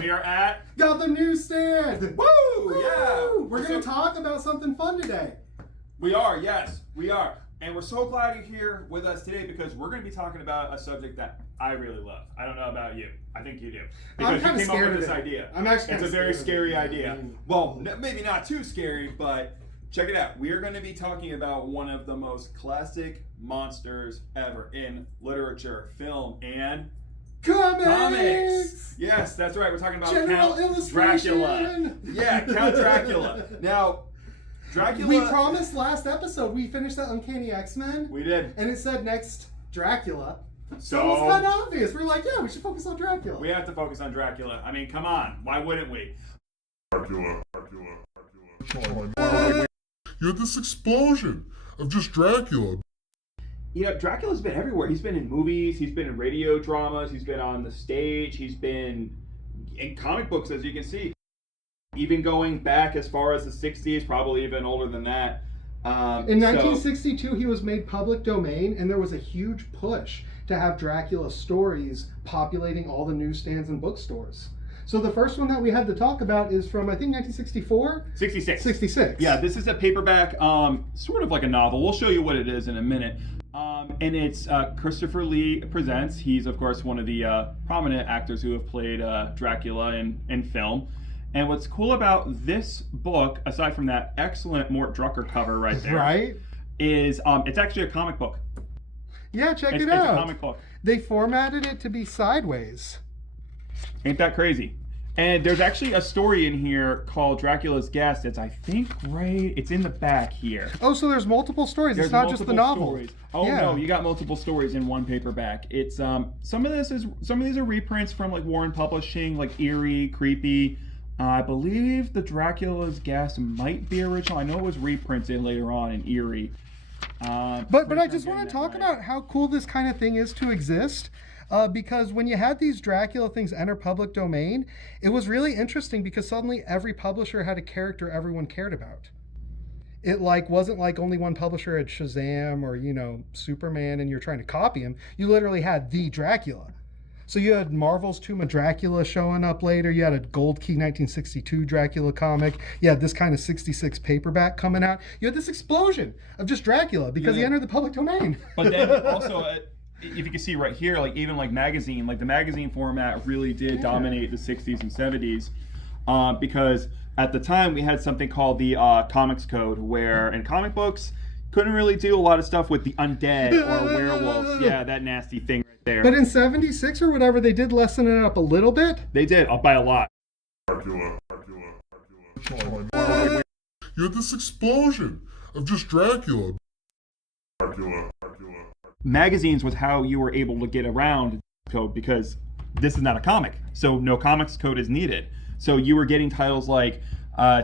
We are at the newsstand. Woo! Yeah. We're going to talk about something fun today. We are, yes, we are. And we're so glad you're here with us today because we're going to be talking about a subject that I really love. I don't know about you. I think you do. Because you came up with this idea. I'm actually It's a very scary idea. Well, maybe not too scary, but check it out. We are going to be talking about one of the most classic monsters ever in literature, film, and Comics! Yes, that's right. We're talking about General Count Dracula. illustration. Yeah, Count Dracula. Now, Dracula. We promised last episode we finished that Uncanny X-Men. We did. And it said next Dracula. So So it was kind of obvious. We're like, yeah, we should focus on Dracula. we have to focus on Dracula. I mean, come on. Why wouldn't we? Dracula. You had this explosion of just Dracula. You know, Dracula's been everywhere. He's been in movies, he's been in radio dramas, he's been on the stage, he's been in comic books, as you can see. Even going back as far as the 60s, probably even older than that. In 1962, he was made public domain, and there was a huge push to have Dracula stories populating all the newsstands and bookstores. So the first one that we had to talk about is from, I think, 1964? 66. 66. Yeah, this is a paperback, sort of like a novel. We'll show you what it is in a minute. And it's Christopher Lee Presents. He's, of course, one of the prominent actors who have played Dracula in film. And what's cool about this book, aside from that excellent Mort Drucker cover right there, Right? is it's actually a comic book. Yeah, check It's it out. a comic book. They formatted it to be sideways. Ain't that crazy? And there's actually a story in here called Dracula's Guest. It's, I think, it's in the back here. Oh, so there's multiple stories. There's it's not just the multiple novel. stories. Oh Yeah. no, you got multiple stories in one paperback. It's some of these are reprints from like Warren Publishing, like eerie, creepy. I believe the Dracula's Guest might be original. I know it was reprinted later on in eerie. But I just want to talk about how cool this kind of thing is to exist. Because when you had these Dracula things enter public domain, it was really interesting because suddenly every publisher had a character everyone cared about. It wasn't like only one publisher had Shazam or, Superman and you're trying to copy him. You literally had the Dracula. So you had Marvel's Tomb of Dracula showing up later. You had a Gold Key 1962 Dracula comic. You had this kind of 66 paperback coming out. You had this explosion of just Dracula because he entered the public domain. But then also, if you can see right here, even magazine, the magazine format really did dominate the 60s and 70s because at the time we had something called the Comics Code, where in comic books couldn't really do a lot of stuff with the undead or werewolves. Yeah, that nasty thing right there. But in 76 or whatever, they did lessen it up a little bit. They did, by a lot. You had this explosion of just Dracula. Magazines was how you were able to get around code because this is not a comic, so no comics code is needed. So you were getting titles like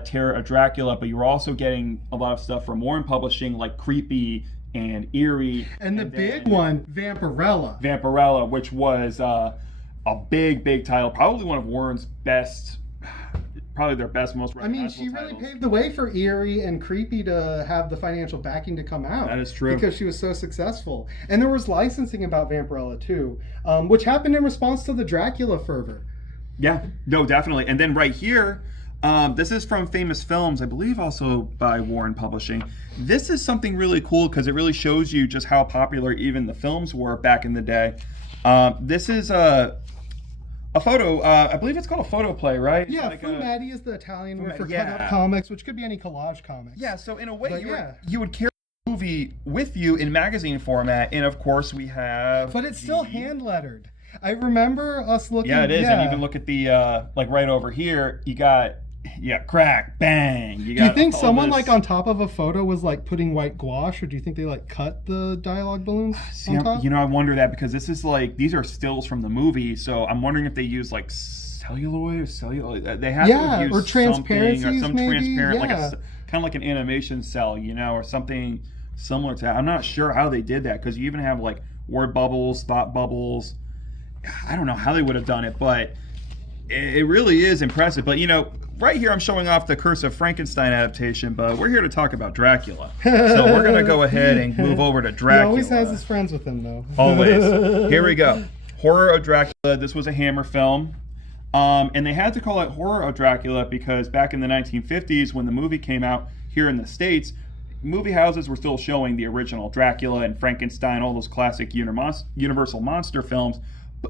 Terror of Dracula, but you were also getting a lot of stuff from Warren Publishing, like creepy and eerie. And the big one, Vampirella, which was a big title, probably one of Warren's best, probably their best, most recognizable she really titles. paved the way for eerie and creepy to have the financial backing to come out. That is true. Because she was so successful. And there was licensing about Vampirella too, which happened in response to the Dracula fervor. Yeah, no, definitely. And then right here, this is from Famous Films, I believe also by Warren Publishing. This is something really cool because it really shows you just how popular even the films were back in the day. This is a photo, I believe it's called a photo play, right? Yeah, fumetti is the Italian word for yeah. cut-up comics, which could be any collage comics. Yeah, so in a way, But you would carry the movie with you in magazine format, and of course we have... But it's still hand-lettered. I remember us looking... Yeah, it is, and even look at the, right over here, you got... Yeah, crack, bang. Do you think someone on top of a photo was putting white gouache, or do you think they cut the dialogue balloons on top? I wonder that because this is these are stills from the movie, so I'm wondering if they use celluloid or celluloid. They have to have used or transparencies, something or some maybe? transparent, Yeah. kind of like an animation cell, or something similar to that. I'm not sure how they did that because you even have word bubbles, thought bubbles. I don't know how they would have done it, but it really is impressive. But right here I'm showing off the Curse of Frankenstein adaptation, but we're here to talk about Dracula. So we're going to go ahead and move over to Dracula. He always has his friends with him, though. Always. Here we go. Horror of Dracula. This was a Hammer film. And they had to call it Horror of Dracula because back in the 1950s, when the movie came out here in the States, movie houses were still showing the original Dracula and Frankenstein, all those classic Universal monster films.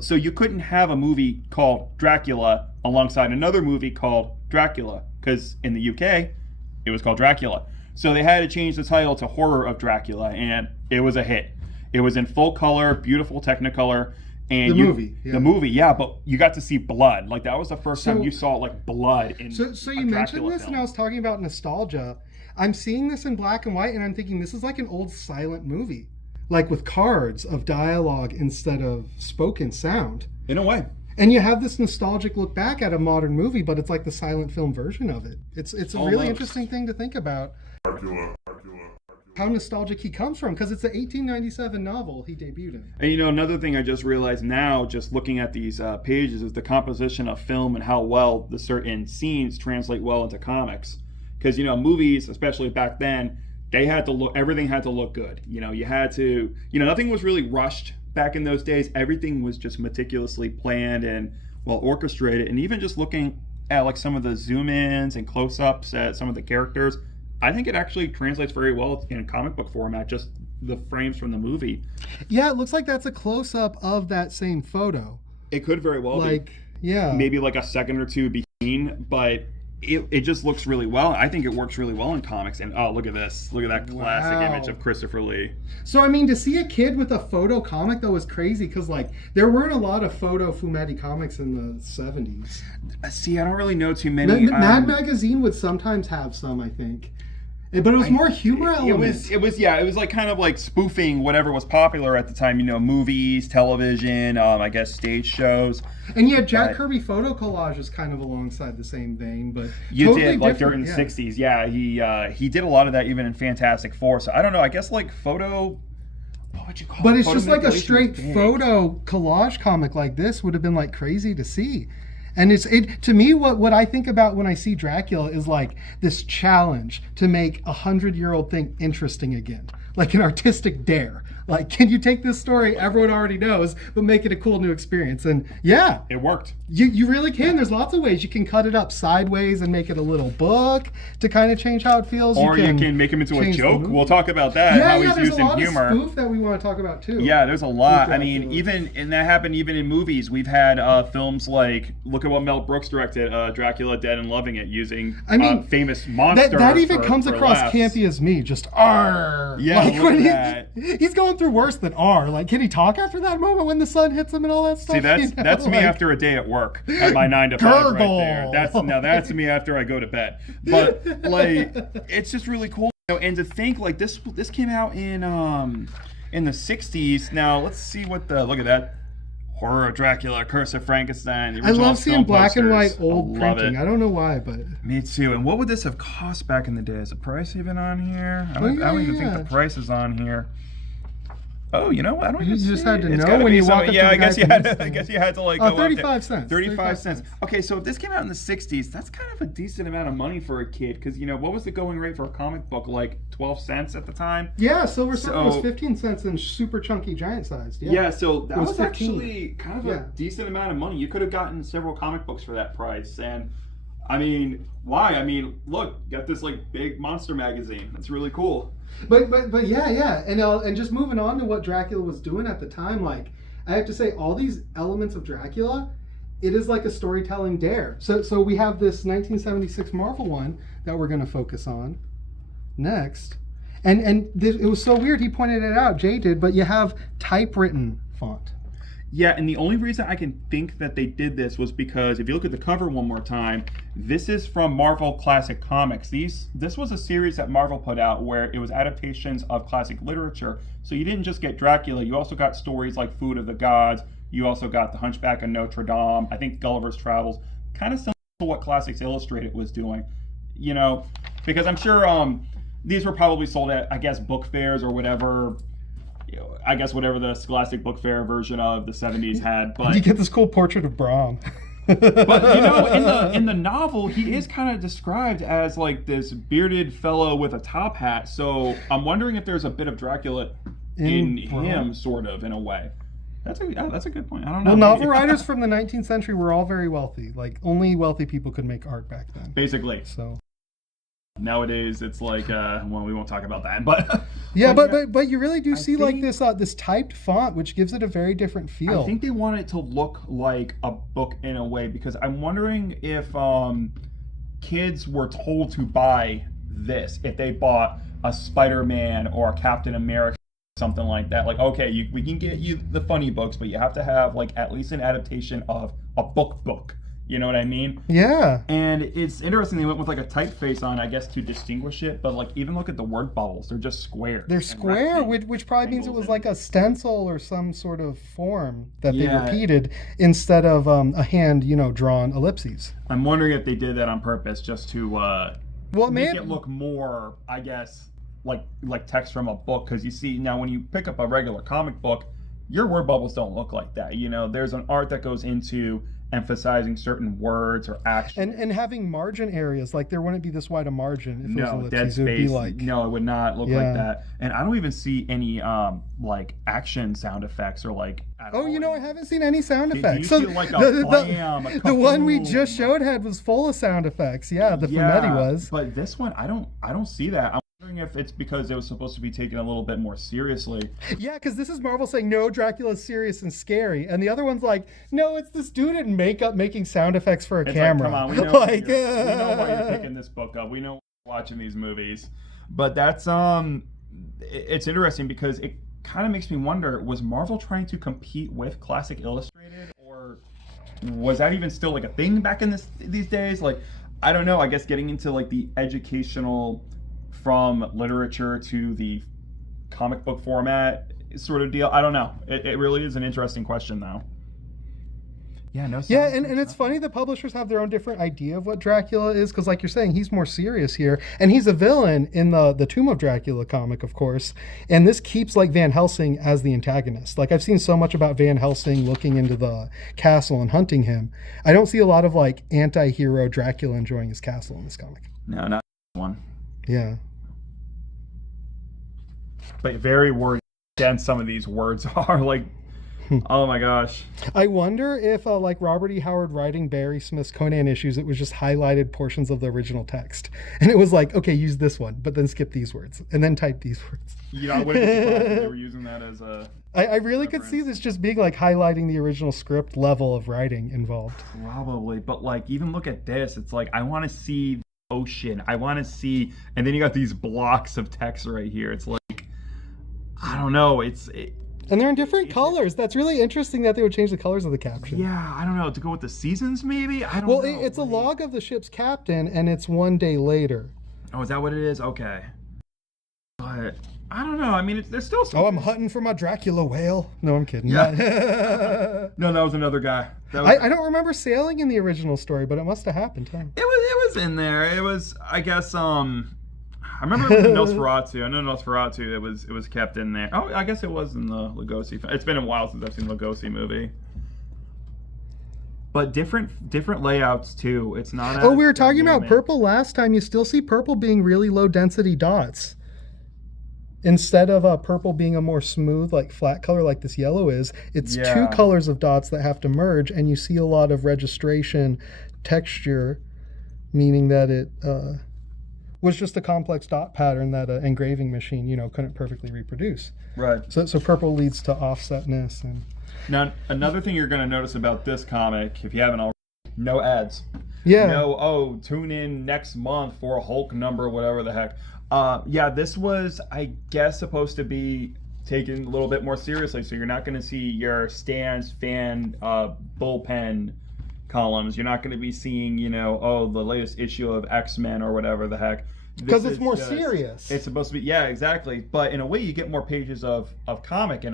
So you couldn't have a movie called Dracula alongside another movie called Dracula, because in the UK, it was called Dracula. So they had to change the title to Horror of Dracula, and it was a hit. It was in full color, beautiful Technicolor. And the movie, yeah, but you got to see blood. Like, that was the first time you saw like blood in. So you mentioned this, and I was talking about nostalgia. I'm seeing this in black and white, and I'm thinking this is like an old silent movie, like with cards of dialogue instead of spoken sound. In a way. And you have this nostalgic look back at a modern movie, but it's like the silent film version of it. It's a really interesting thing to think about. How nostalgic he comes from, because it's an 1897 novel he debuted in. And another thing I just realized now, just looking at these pages, is the composition of film and how well the certain scenes translate well into comics. Because movies, especially back then, everything had to look good. You had to, nothing was really rushed back in those days. Everything was just meticulously planned and well orchestrated. And even just looking at like some of the zoom ins and close ups at some of the characters, I think it actually translates very well in comic book format, just the frames from the movie. Yeah, it looks like that's a close-up of that same photo. It could very well be. Yeah. Maybe like a second or two between, but it just looks really well. I think it works really well in comics. And oh, look at this. Look at that classic image of Christopher Lee. So, I mean, to see a kid with a photo comic, though, was crazy because, like, there weren't a lot of photo fumetti comics in the 70s. See, I don't really know too many. Mad Magazine would sometimes have some, I think. But it was more humor elements. It was like kind of like spoofing whatever was popular at the time, movies, television, I guess stage shows. And you had Jack Kirby photo collages kind of alongside the same vein, but you totally did, like different. during the 60s. Yeah, he did a lot of that even in Fantastic Four. So I don't know, I guess like photo, what would you call it? But it's just like a straight photo collage comic like this would have been like crazy to see. And to me, what I think about when I see Dracula is like this challenge to make a 100-year-old thing interesting again, like an artistic dare. Like, can you take this story everyone already knows, but make it a cool new experience? And yeah, it worked. You really can. There's lots of ways. You can cut it up sideways and make it a little book to kind of change how it feels. Or you can make him into a joke. We'll talk about that. Yeah, how he's used in humor. There's a lot of spoof that we want to talk about too. Yeah, there's a lot. I mean, and that happened even in movies. We've had films like, look at what Mel Brooks directed, Dracula Dead and Loving It, using famous monsters. That even comes across campy as me, just R. Yeah, like, look at that. He's going through worse than R. Like, can he talk after that moment when the sun hits him and all that stuff? See, that's me after a day at work at my 9 to 5 right there. That's me after I go to bed. But like, it's just really cool, and to think like this came out in the 60s. Now let's see look at that. Horror of Dracula, Curse of Frankenstein. I love seeing black and white old printing. I don't know why, but me too. And what would this have cost back in the day? Is the price even on here? I don't even think the price is on here. Oh, I don't even You just see had to it. know when you walk up to the I guess you had to like go 35 cents. 35 cents. Okay, so if this came out in the 60s, that's kind of a decent amount of money for a kid, because what was the going rate for a comic book? Like 12 cents at the time? Yeah, Silver Surfer was 15 cents and super chunky giant sized. Yeah, so that was 15. actually kind of a decent amount of money. You could have gotten several comic books for that price. And I mean, why? I mean, look, got this like big monster magazine. That's really cool. But yeah, and just moving on to what Dracula was doing at the time, like I have to say, all these elements of Dracula, it is like a storytelling dare. So we have this 1976 Marvel one that we're going to focus on next, and it was so weird. He pointed it out, Jay did, but you have typewritten font. Yeah, and the only reason I can think that they did this was because if you look at the cover one more time, this is from Marvel Classic Comics. This was a series that Marvel put out where it was adaptations of classic literature. So you didn't just get Dracula, you also got stories like Food of the Gods, you also got The Hunchback of Notre Dame, I think Gulliver's Travels, kind of similar to what Classics Illustrated was doing. Because I'm sure these were probably sold at, I guess, book fairs or whatever. I guess whatever the Scholastic Book Fair version of the 70s had. But you get this cool portrait of Brom. But in the novel, he is kind of described as like this bearded fellow with a top hat. So I'm wondering if there's a bit of Dracula in him, sort of, in a way. That's a good point. I don't know. Well, novel writers from the 19th century were all very wealthy. Like, only wealthy people could make art back then. Basically. So nowadays, it's like, well, we won't talk about that, but yeah, but you really do see like this typed font, which gives it a very different feel. I think they want it to look like a book in a way, because I'm wondering if kids were told to buy this, if they bought a Spider-Man or a Captain America, something like that. Like, okay, we can get you the funny books, but you have to have like at least an adaptation of a book. You know what I mean? Yeah. And it's interesting, they went with like a typeface on, I guess, to distinguish it, but like even look at the word bubbles, they're just square. They're square, which probably means it was like a stencil or some sort of form that they repeated instead of a hand, drawn ellipses. I'm wondering if they did that on purpose just to make it look more, I guess, like text from a book, because you see now when you pick up a regular comic book, your word bubbles don't look like that. There's an art that goes into emphasizing certain words or actions. And having margin areas, like there wouldn't be this wide a margin if it was ellipses. Dead space. It would be like, no, it would not look like that. And I don't even see any like action sound effects or like at all. I haven't seen any sound effects. You feel like a blam, a the one we just showed was full of sound effects. Yeah, the Fumetti was. But this one, I don't see that. I'm wondering if it's because it was supposed to be taken a little bit more seriously. Yeah, because this is Marvel saying, no, Dracula's serious and scary. And the other one's like, no, it's this dude in makeup making sound effects for a camera. Like, come on, we know, we know why you're picking this book up. We know why you're watching these movies. But that's, it's interesting because it kind of makes me wonder, was Marvel trying to compete with Classic Illustrated? Or was that even still like a thing back in these days? Like, I don't know. I guess getting into like the educational from literature to the comic book format sort of deal. I don't know. It really is an interesting question, though. Yeah, no. Yeah, and it's funny the publishers have their own different idea of what Dracula is, because like you're saying, he's more serious here, and he's a villain in the Tomb of Dracula comic, of course, and this keeps like Van Helsing as the antagonist. Like I've seen so much about Van Helsing looking into the castle and hunting him. I don't see a lot of like anti-hero Dracula enjoying his castle in this comic. No, not one. Yeah. But very word dense some of these words are. Like, oh my gosh. I wonder if like Robert E. Howard writing Barry Smith's Conan issues, it was just highlighted portions of the original text, and it was like, okay, use this one, but then skip these words and then type these words. I wouldn't be surprised if they were using that as a I really could see this just being like highlighting the original script level of writing involved. Probably, but like even look at this, it's like I want to see the ocean, I want to see, and then you got these blocks of text right here. It's like, I don't know. And they're in different colors. That's really interesting that they would change the colors of the caption. Yeah, I don't know. To go with the seasons, maybe? I don't know. Well, it's a log of the ship's captain, and it's one day later. Oh, is that what it is? Okay. But I don't know. I mean, there's still some... Oh, I'm hunting for my Dracula whale. No, I'm kidding. Yeah. No, that was another guy. I don't remember sailing in the original story, but it must have happened, huh? It was in there. It was, I guess, I remember it was in Nosferatu. I know Nosferatu. It was kept in there. Oh, I guess it was in the Lugosi. It's been a while since I've seen the Lugosi movie. But different layouts too. It's not. Oh, we were talking about purple last time. You still see purple being really low density dots, instead of purple being a more smooth, like flat color, like this yellow is. It's two colors of dots that have to merge, and you see a lot of registration texture, meaning that it. Was just a complex dot pattern that an engraving machine, couldn't perfectly reproduce. Right. So purple leads to offsetness. And now, another thing you're going to notice about this comic, if you haven't already, no ads. Yeah. No, tune in next month for a Hulk number, whatever the heck. Yeah, this was, I guess, supposed to be taken a little bit more seriously. So you're not going to see your Stan's fan bullpen columns. You're not going to be seeing, the latest issue of X-Men or whatever the heck. Because it's more serious. It's supposed to be, yeah, exactly. But in a way, you get more pages of comic.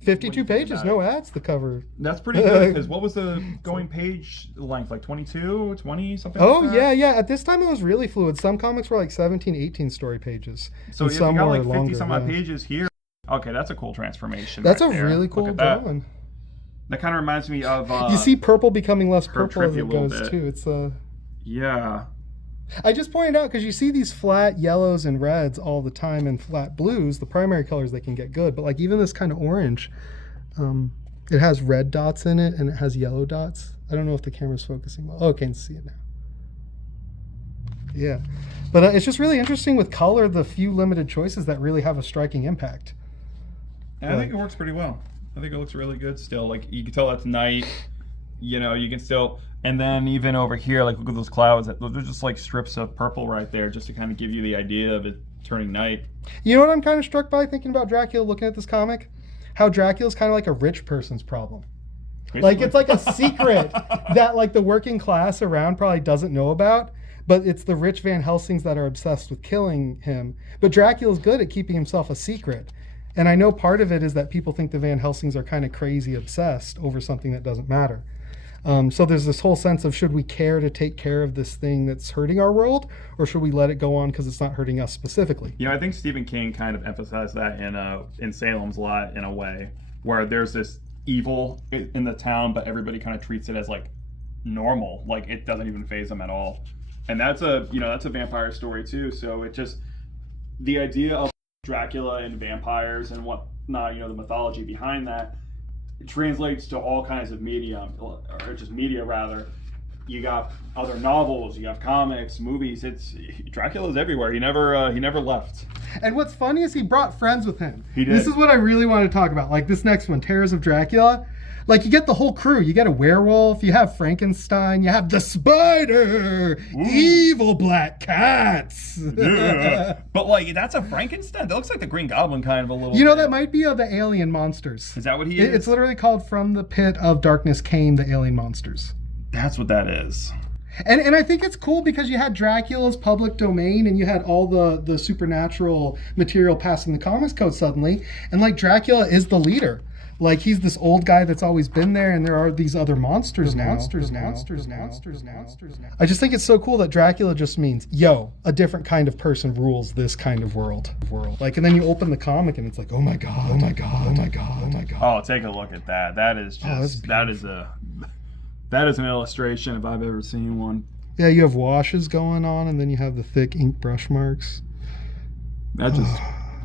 52 pages, no ads, the cover. That's pretty good, because what was the going page length? Like 22, 20, something like that? Oh, yeah. At this time, it was really fluid. Some comics were like 17, 18 story pages. So if you got like 50-some-odd pages here, okay, that's a cool transformation. That's right a there. really cool drawing. That kind of reminds me of... you see purple becoming less purple as it goes, bit. too. It's Yeah. I just pointed out, because you see these flat yellows and reds all the time and flat blues, the primary colors they can get good, but like even this kind of orange, It has red dots in it and it has yellow dots. I don't know if the camera's focusing well. Oh, I can see it now. Yeah. But it's just really interesting with color, the few limited choices that really have a striking impact. I think it works pretty well. I think it looks really good still. Like, you can tell that's night. You know, you can still... And then even over here, like, look at those clouds. Those are just like strips of purple right there just to kind of give you the idea of it turning night. You know what I'm kind of struck by thinking about Dracula, looking at this comic? How Dracula's kind of like a rich person's problem. Like, it's like a secret that, like, the working class around probably doesn't know about, but it's the rich Van Helsings that are obsessed with killing him. But Dracula's good at keeping himself a secret. And I know part of it is that people think the Van Helsings are kind of crazy obsessed over something that doesn't matter. So there's this whole sense of, should we care to take care of this thing that's hurting our world, or should we let it go on because it's not hurting us specifically? You know, I think Stephen King kind of emphasized that in Salem's Lot in a way, where there's this evil in the town, but everybody kind of treats it as like normal, like it doesn't even faze them at all. And that's a vampire story too. So it just, the idea of Dracula and vampires and whatnot, you know, the mythology behind that, it translates to all kinds of media, or just media rather. You got other novels, you have comics, movies. Dracula's everywhere. He never left. And what's funny is he brought friends with him. He did. This is what I really want to talk about. Like this next one, Terrors of Dracula. Like, you get the whole crew. You get a werewolf, you have Frankenstein, you have the spider, evil black cats. Yeah. But like, that's a Frankenstein? That looks like the Green Goblin kind of a little You know, bit. that might be the alien monsters. Is that what he is? It's literally called From the Pit of Darkness Came the Alien Monsters. That's what that is. And I think it's cool because you had Dracula's public domain and you had all the supernatural material passing the comics code suddenly. And like, Dracula is the leader. Like, he's this old guy that's always been there, and there are these other monsters now. I just think it's so cool that Dracula just means, yo, a different kind of person rules this kind of world. Like, and then you open the comic and it's like, oh my god, oh my god, oh my god, oh my god. Oh, take a look at that. That is just that is an illustration if I've ever seen one. Yeah, you have washes going on, and then you have the thick ink brush marks. That just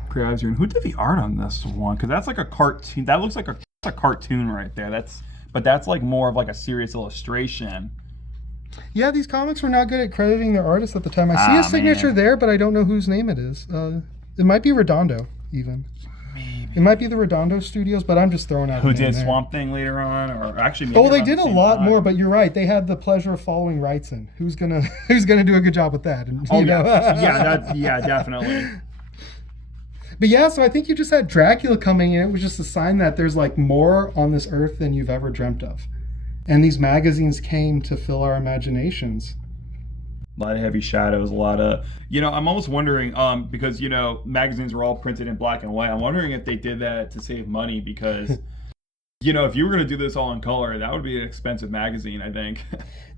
grabs you. And who did the art on this one? Because that's like a cartoon. That looks like a cartoon right there. That's like more of like a serious illustration. Yeah, these comics were not good at crediting their artists at the time. I see a signature there, but I don't know whose name it is. It might be Redondo, even. Maybe. It might be the Redondo Studios, but I'm just throwing out. Who did Swamp Thing later on, or actually? Oh, they did a lot more, but you're right. They had the pleasure of following Wrightson. Who's gonna do a good job with that? And, you know. yeah, definitely. But yeah, so I think you just had Dracula coming in. It was just a sign that there's like more on this earth than you've ever dreamt of. And these magazines came to fill our imaginations. A lot of heavy shadows, a lot of, I'm almost wondering, because, magazines were all printed in black and white. I'm wondering if they did that to save money because, if you were going to do this all in color, that would be an expensive magazine, I think.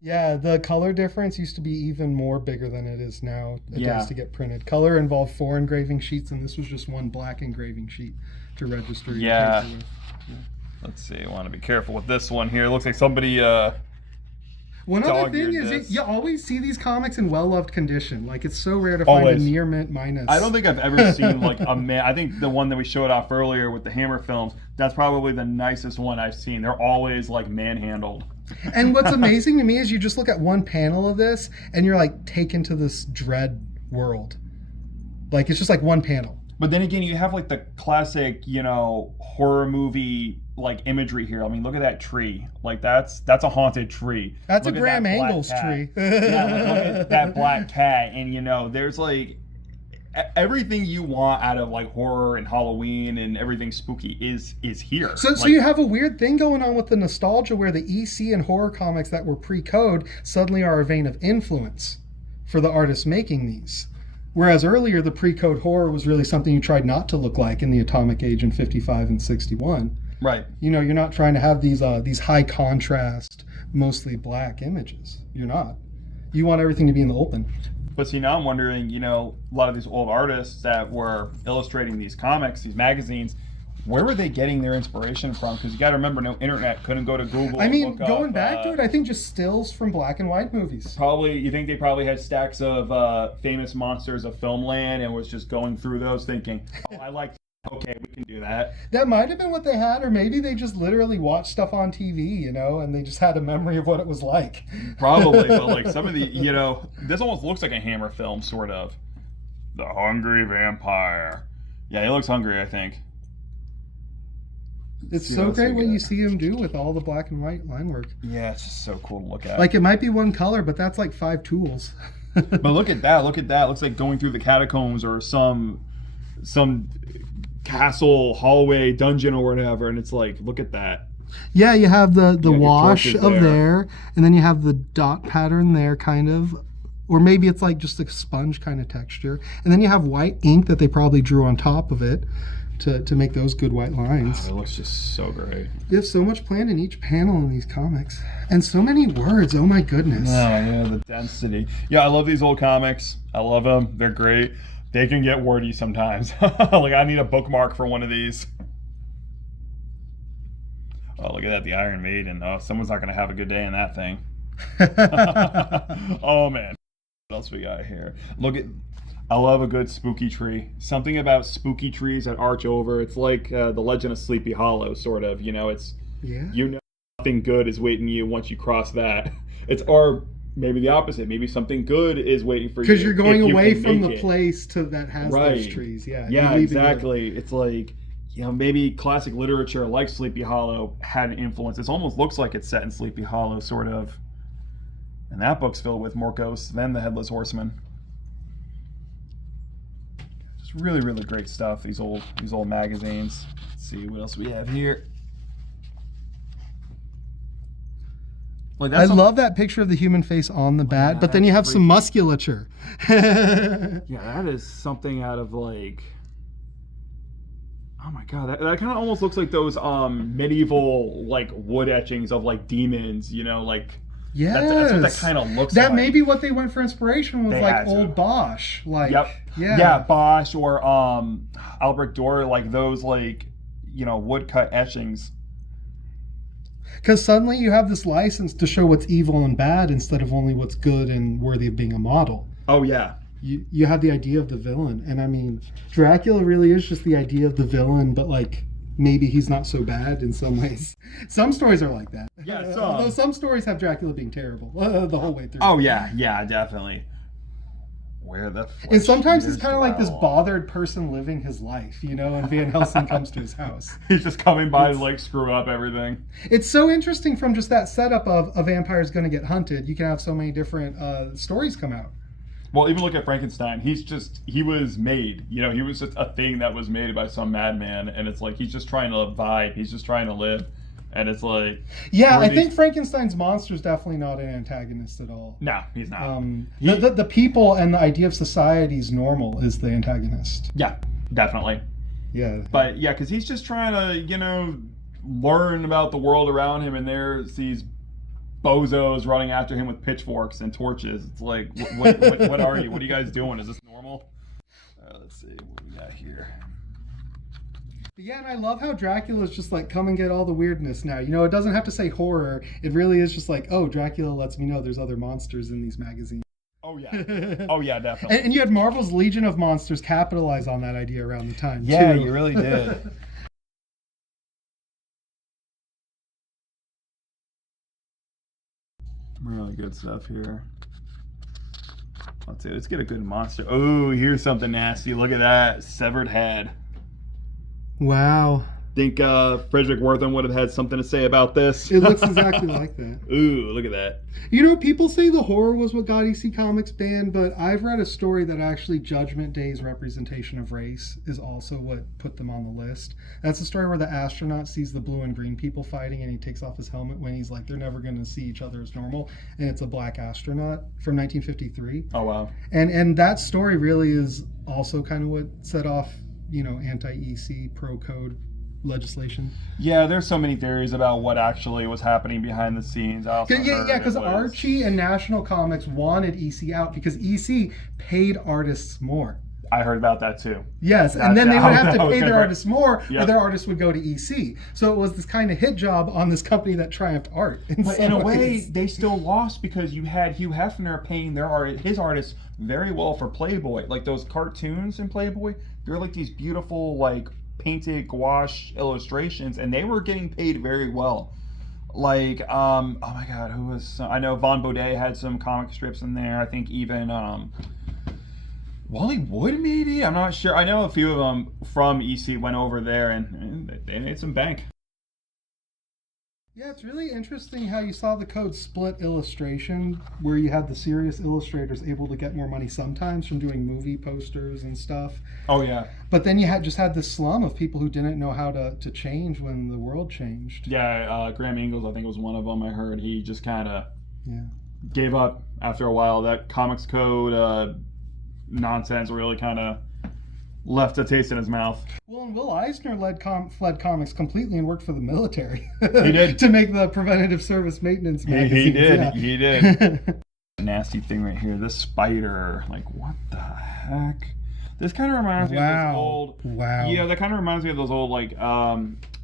Yeah, the color difference used to be even more bigger than it is now. It does to get printed. Color involved 4 engraving sheets, and this was just 1 black engraving sheet to register your paper with. Yeah. Let's see. I want to be careful with this one here. It looks like somebody. One other thing is you always see these comics in well-loved condition. Like, it's so rare to find a near mint minus. I don't think I've ever seen like a man. I think the one that we showed off earlier with the Hammer films, that's probably the nicest one I've seen. They're always like manhandled. And what's amazing to me is you just look at one panel of this and you're like taken to this dread world. Like, it's just like one panel. But then again, you have like the classic, horror movie like imagery here. I mean, look at that tree. Like, that's a haunted tree. That's a Graham Angles tree. Yeah, look at that black cat. And there's like everything you want out of like horror and Halloween and everything spooky is here. So you have a weird thing going on with the nostalgia where the EC and horror comics that were pre-code suddenly are a vein of influence for the artists making these. Whereas earlier, the pre-code horror was really something you tried not to look like in the Atomic Age in 55 and 61. Right. You're not trying to have these high contrast, mostly black images. You're not. You want everything to be in the open. But see, now I'm wondering, a lot of these old artists that were illustrating these comics, these magazines, where were they getting their inspiration from? Because you got to remember, no internet, couldn't go to Google. I mean, going back to it, I think just stills from black and white movies. You think they probably had stacks of famous monsters of FILMLAND and was just going through those thinking, oh, I like Okay, we can do that. That might have been what they had, or maybe they just literally watched stuff on TV, you know, and they just had a memory of what it was like. Probably, but like some of the, you know, this almost looks like a Hammer film, sort of. The Hungry Vampire. Yeah, he looks hungry, I think. It's so great what you see him do with all the black and white line work. Yeah, it's just so cool to look at. Like, it might be one color, but that's like 5 tools. But look at that, look at that. Looks like going through the catacombs or some castle, hallway, dungeon or whatever, and it's like, look at that. Yeah, you have the You have wash your of torches there, and then you have the dot pattern there, kind of. Or maybe it's like just a sponge kind of texture. And then you have white ink that they probably drew on top of it to make those good white lines. Oh, it looks just so great. You have so much planned in each panel in these comics. And so many words, oh my goodness. Oh, yeah, the density. Yeah, I love these old comics. I love them. They're great. They can get wordy sometimes. Like, I need a bookmark for one of these. Oh, look at that, the Iron Maiden. Oh, someone's not going to have a good day in that thing. Oh, man. What else we got here? Look at... I love a good spooky tree. Something about spooky trees that arch over. It's like the Legend of Sleepy Hollow, sort of. You know, it's... Yeah. You know nothing good is waiting you once you cross that. It's... Or maybe the opposite. Maybe something good is waiting for you. Because you're going if you away can from make the it. place that has Right. those trees. Yeah. Yeah, you're leaving exactly. It's like, you know, maybe classic literature like Sleepy Hollow had an influence. It almost looks like it's set in Sleepy Hollow, sort of. And that book's filled with more ghosts than the Headless Horseman. Just really, really great stuff. These old magazines. Let's see what else we have here. Like, I love that picture of the human face on the bat, but then you have some musculature. Yeah, that is something out of like... Oh my god, that kind of almost looks like those medieval like wood etchings of like demons, you know, like... Yes. That's what that kind of looks like. That may be what they went for inspiration with, They like had to. old Bosch. Like, Yep. yeah. Bosch or Albrecht Dürer, like those like, you know, woodcut etchings. Because suddenly you have this license to show what's evil and bad instead of only what's good and worthy of being a model. Oh yeah. You have the idea of the villain. And I mean, Dracula really is just the idea of the villain, but like maybe he's not so bad in some ways. Some stories are like that. Yeah, Although some stories have Dracula being terrible the whole way through. Oh yeah, definitely. Where the And sometimes he's flesh kind of like this dwell. bothered person living his life, you know, and Van Helsing comes to his house. He's just coming by to like screw up everything. It's so interesting from just that setup of a vampire is going to get hunted. You can have so many different stories come out. Well, even look at Frankenstein. He was made. You know, he was just a thing that was made by some madman, and it's like he's just trying to vibe. He's just trying to live, and it's like. Yeah, I think Frankenstein's monster is definitely not an antagonist at all. No, he's not. The people and the idea of society's normal is the antagonist. Yeah, definitely. Yeah. But yeah, because he's just trying to, you know, learn about the world around him, and there's these bozos running after him with pitchforks and torches. It's like, what are you? What are you guys doing? Is this normal? Let's see what we got here. Yeah, and I love how Dracula is just like, come and get all the weirdness now. You know, it doesn't have to say horror. It really is just like, oh, Dracula lets me know there's other monsters in these magazines. Oh yeah. Oh yeah, definitely. And you had Marvel's Legion of Monsters capitalize on that idea around the time, Yeah, too. you really did. Really good stuff here. Let's get a good monster. Oh, here's something nasty. Look at that. Severed head. Wow. Think Frederick Wortham would have had something to say about this. It looks exactly like that. Ooh, look at that. You know, people say the horror was what got EC Comics banned, but I've read a story that actually Judgment Day's representation of race is also what put them on the list. That's the story where the astronaut sees the blue and green people fighting and he takes off his helmet when he's like, they're never going to see each other as normal. And it's a black astronaut from 1953. Oh, wow. And that story really is also kind of what set off, you know, anti-EC, pro-code legislation. Yeah, there's so many theories about what actually was happening behind the scenes. Because Archie and National Comics wanted EC out because EC paid artists more. I heard about that too. Yes, and then they would have to pay their Yep. artists more, or their artists would go to EC. So it was this kind of hit job on this company that triumphed art. But in a way, they still lost because you had Hugh Hefner paying his artists very well for Playboy. Like those cartoons in Playboy, they're like these beautiful, like painted gouache illustrations, and they were getting paid very well. Like, oh my God, who was? I know Von Baudet had some comic strips in there. I think even Wally Wood, maybe. I'm not sure. I know a few of them from EC went over there, and they made some bank. Yeah, it's really interesting how you saw the code split illustration, where you had the serious illustrators able to get more money sometimes from doing movie posters and stuff. Oh yeah. But then you just had this slum of people who didn't know how to change when the world changed. Yeah, Graham Ingalls, I think, was one of them. I heard he just kind of Yeah. gave up after a while. That comics code nonsense really kind of left a taste in his mouth. Well, and Will Eisner fled comics completely and worked for the military. He did. To make the preventative service maintenance magazines. He did. Yeah. He did. Nasty thing right here. This spider. Like, what the heck? This kind of reminds me of those old. Wow. Yeah, that kind of reminds me of those old, like,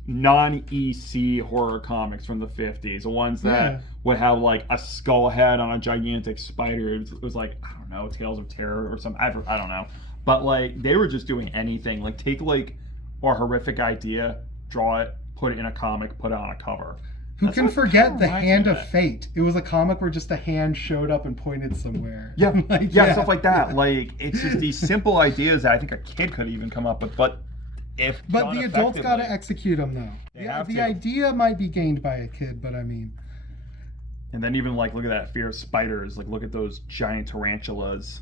non-EC horror comics from the 50s. The ones that would have, like, a skull head on a gigantic spider. It was like, I don't know, Tales of Terror or something. I don't know. But, like, they were just doing anything. Like, take, like, a horrific idea, draw it, put it in a comic, put it on a cover. Who can forget The Hand of Fate? It was a comic where just a hand showed up and pointed somewhere. Yeah, like, yeah, stuff like that. Like, it's just these simple ideas that I think a kid could even come up with. But the adults got to execute them, though. The idea might be gained by a kid, but I mean... And then even, like, look at that fear of spiders. Like, look at those giant tarantulas.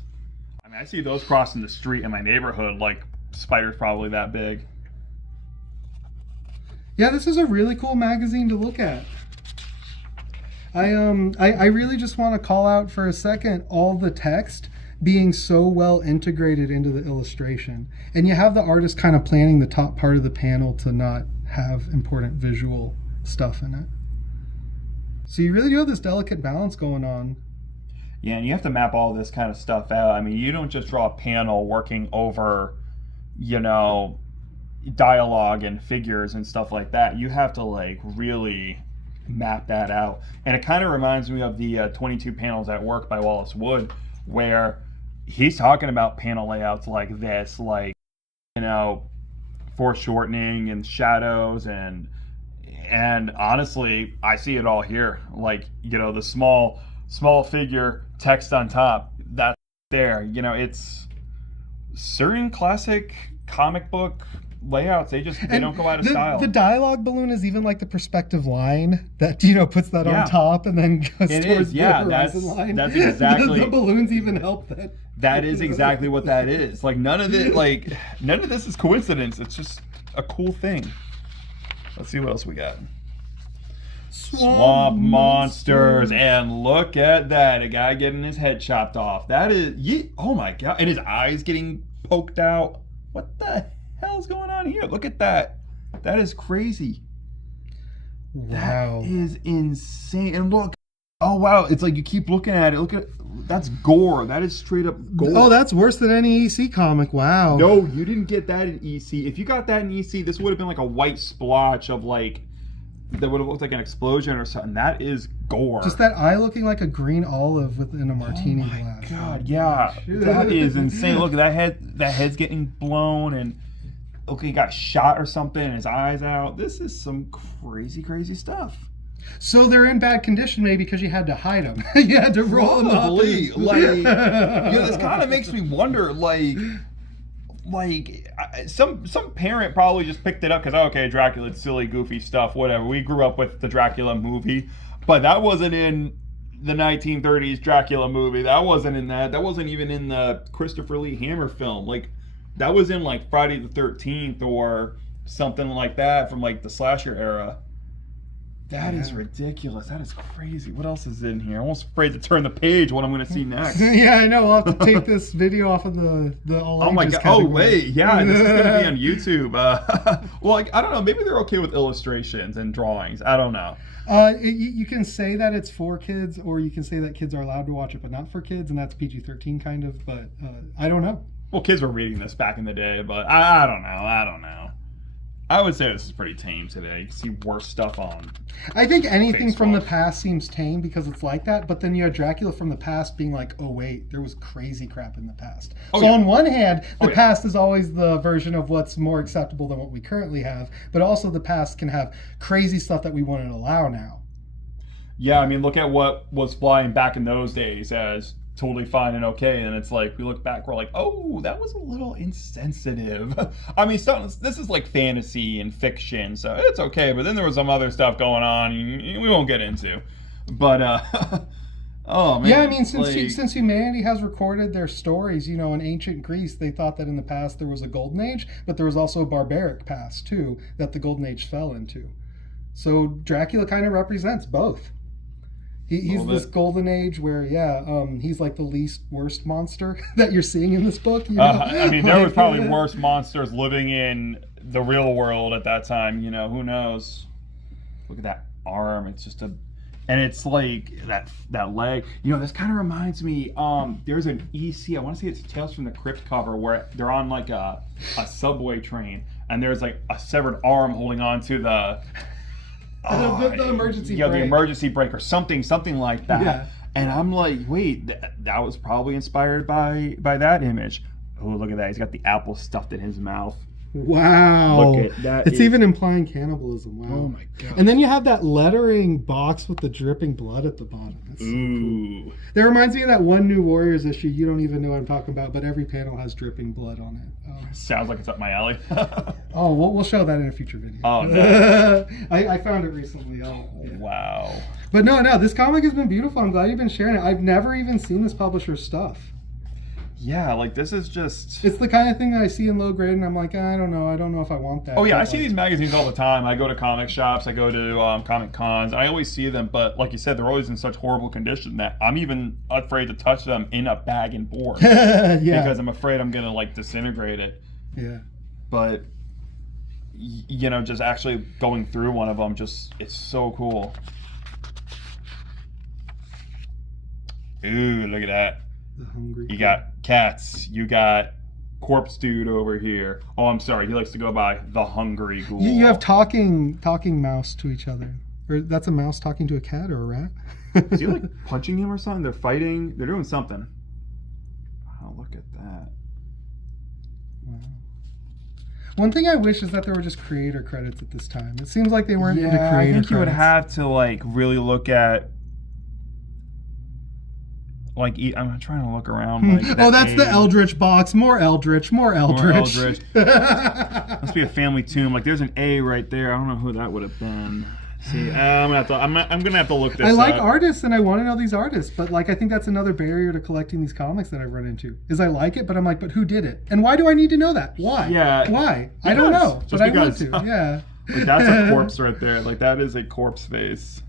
I mean, I see those crossing the street in my neighborhood. Like, spiders probably that big. Yeah, this is a really cool magazine to look at. I really just want to call out for a second all the text being so well integrated into the illustration. And you have the artist kind of planning the top part of the panel to not have important visual stuff in it. So you really do have this delicate balance going on. Yeah, and you have to map all this kind of stuff out. I mean, you don't just draw a panel working over, you know, dialogue and figures and stuff like that. You have to, like, really map that out. And it kind of reminds me of the 22 Panels at Work by Wallace Wood, where he's talking about panel layouts like this, like, you know, foreshortening and shadows, and honestly, I see it all here. Like, you know, the small figure, text on top, that's there. You know, it's certain classic comic book layouts, they don't go out of style. The dialogue balloon is even like the perspective line that, you know, puts that on top and then goes towards the horizon line. That's exactly the balloons even help that. That is exactly what that is. Like, none of this is coincidence. It's just a cool thing. Let's see what else we got. Swamp monsters, and look at that, a guy getting his head chopped off. That is, oh my God, and his eyes getting poked out. What the hell's going on here? Look at that. That is crazy. Wow. That is insane. And look, oh wow, it's like you keep looking at it. Look at, that's gore. That is straight up gore. Oh, that's worse than any EC comic. Wow. No, you didn't get that in EC. If you got that in EC, this would have been like a white splotch of, like, that would have looked like an explosion or something. That is gore. Just that eye looking like a green olive within a martini glass. Oh my God, yeah. That is insane. Look, that head's getting blown, and okay, he got shot or something, and his eyes out. This is some crazy, crazy stuff. So they're in bad condition maybe because you had to hide them. You had to roll them up. Probably. Like, yeah, this kind of makes me wonder, like some parent probably just picked it up because, okay, Dracula, it's silly, goofy stuff, whatever. We grew up with the Dracula movie, but that wasn't in the 1930s Dracula movie. That wasn't in that. That wasn't even in the Christopher Lee Hammer film. Like, that was in, like, Friday the 13th or something like that from, like, the slasher era. That is ridiculous. That is crazy. What else is in here? I'm almost afraid to turn the page. What I'm going to see next. Yeah, I know. We'll have to take this video off of the all Oh my God. category. Oh wait, yeah, this is going to be on YouTube. Well, like, I don't know. Maybe they're okay with illustrations and drawings. I don't know. You can say that it's for kids, or you can say that kids are allowed to watch it, but not for kids, and that's PG-13 kind of. But I don't know. Well, kids were reading this back in the day, but I don't know. I would say this is pretty tame today. You see worse stuff on. I think anything from the Facebook. past seems tame because it's like that, but then you have Dracula from the past being like, oh wait, there was crazy crap in the past. Oh, So yeah. on one hand, the Oh, yeah. past is always the version of what's more acceptable than what we currently have, but also the past can have crazy stuff that we wouldn't allow now. Yeah, I mean, look at what was flying back in those days as totally fine and okay, and it's like we look back, we're like, oh, that was a little insensitive. I mean, this is like fantasy and fiction, so it's okay. But then there was some other stuff going on we won't get into. But oh man, Yeah, I mean, like, since humanity has recorded their stories, in ancient Greece, they thought that in the past there was a golden age, but there was also a barbaric past too that the golden age fell into. So Dracula kind of represents both. He's this golden age where, he's like the least worst monster that you're seeing in this book. I mean, there was probably worse monsters living in the real world at that time. Who knows? Look at that arm. It's just and it's like that leg. This kind of reminds me. There's an EC. I want to say it's Tales from the Crypt cover where they're on like a subway train, and there's like a severed arm holding on to the emergency the brake. emergency brake or something like that. Yeah. And I'm like, wait, that was probably inspired by that image. Oh, look at that. He's got the apple stuffed in his mouth. Wow. Look at that. It's even implying cannibalism. Wow. Oh my god. And then you have that lettering box with the dripping blood at the bottom. That's so cool. Ooh. That reminds me of that one New Warriors issue. You don't even know what I'm talking about, but every panel has dripping blood on it. Sounds like it's up my alley. Oh, we'll show that in a future video. Oh, nice. I found it recently. Wow. But no, this comic has been beautiful. I'm glad you've been sharing it. I've never even seen this publisher's stuff. Yeah, like this is just. It's the kind of thing that I see in low grade, and I'm like, I don't know if I want that. Oh yeah, But, I see these magazines all the time. I go to comic shops, I go to comic cons. I always see them, but like you said, they're always in such horrible condition that I'm even afraid to touch them in a bag and board yeah. because I'm afraid I'm gonna like disintegrate it. Yeah. But just actually going through one of them, it's so cool. Ooh, look at that. The hungry. You got cats. You got corpse dude over here. Oh, I'm sorry. He likes to go by the hungry ghoul. You have talking mouse to each other. Or that's a mouse talking to a cat or a rat. Is he like punching him or something? They're fighting. They're doing something. Oh, look at that. Wow. One thing I wish is that there were just creator credits at this time. It seems like they weren't into creator I think you would credits. have to like really look at. Like, I'm trying to look around. Like, Oh, that's the age. Eldritch box. More Eldritch. More Eldritch. Must be a family tomb. Like, there's an A right there. I don't know who that would have been. See, I'm gonna have to look this I like up. artists and I want to know these artists, but like I think that's another barrier to collecting these comics that I've run into. Is I like it, but I'm like, but who did it? And why do I need to know that? Why? Yeah. Why? I don't know, Just but I want because. to. Yeah. Like, that's a corpse right there. Like, that is a corpse face.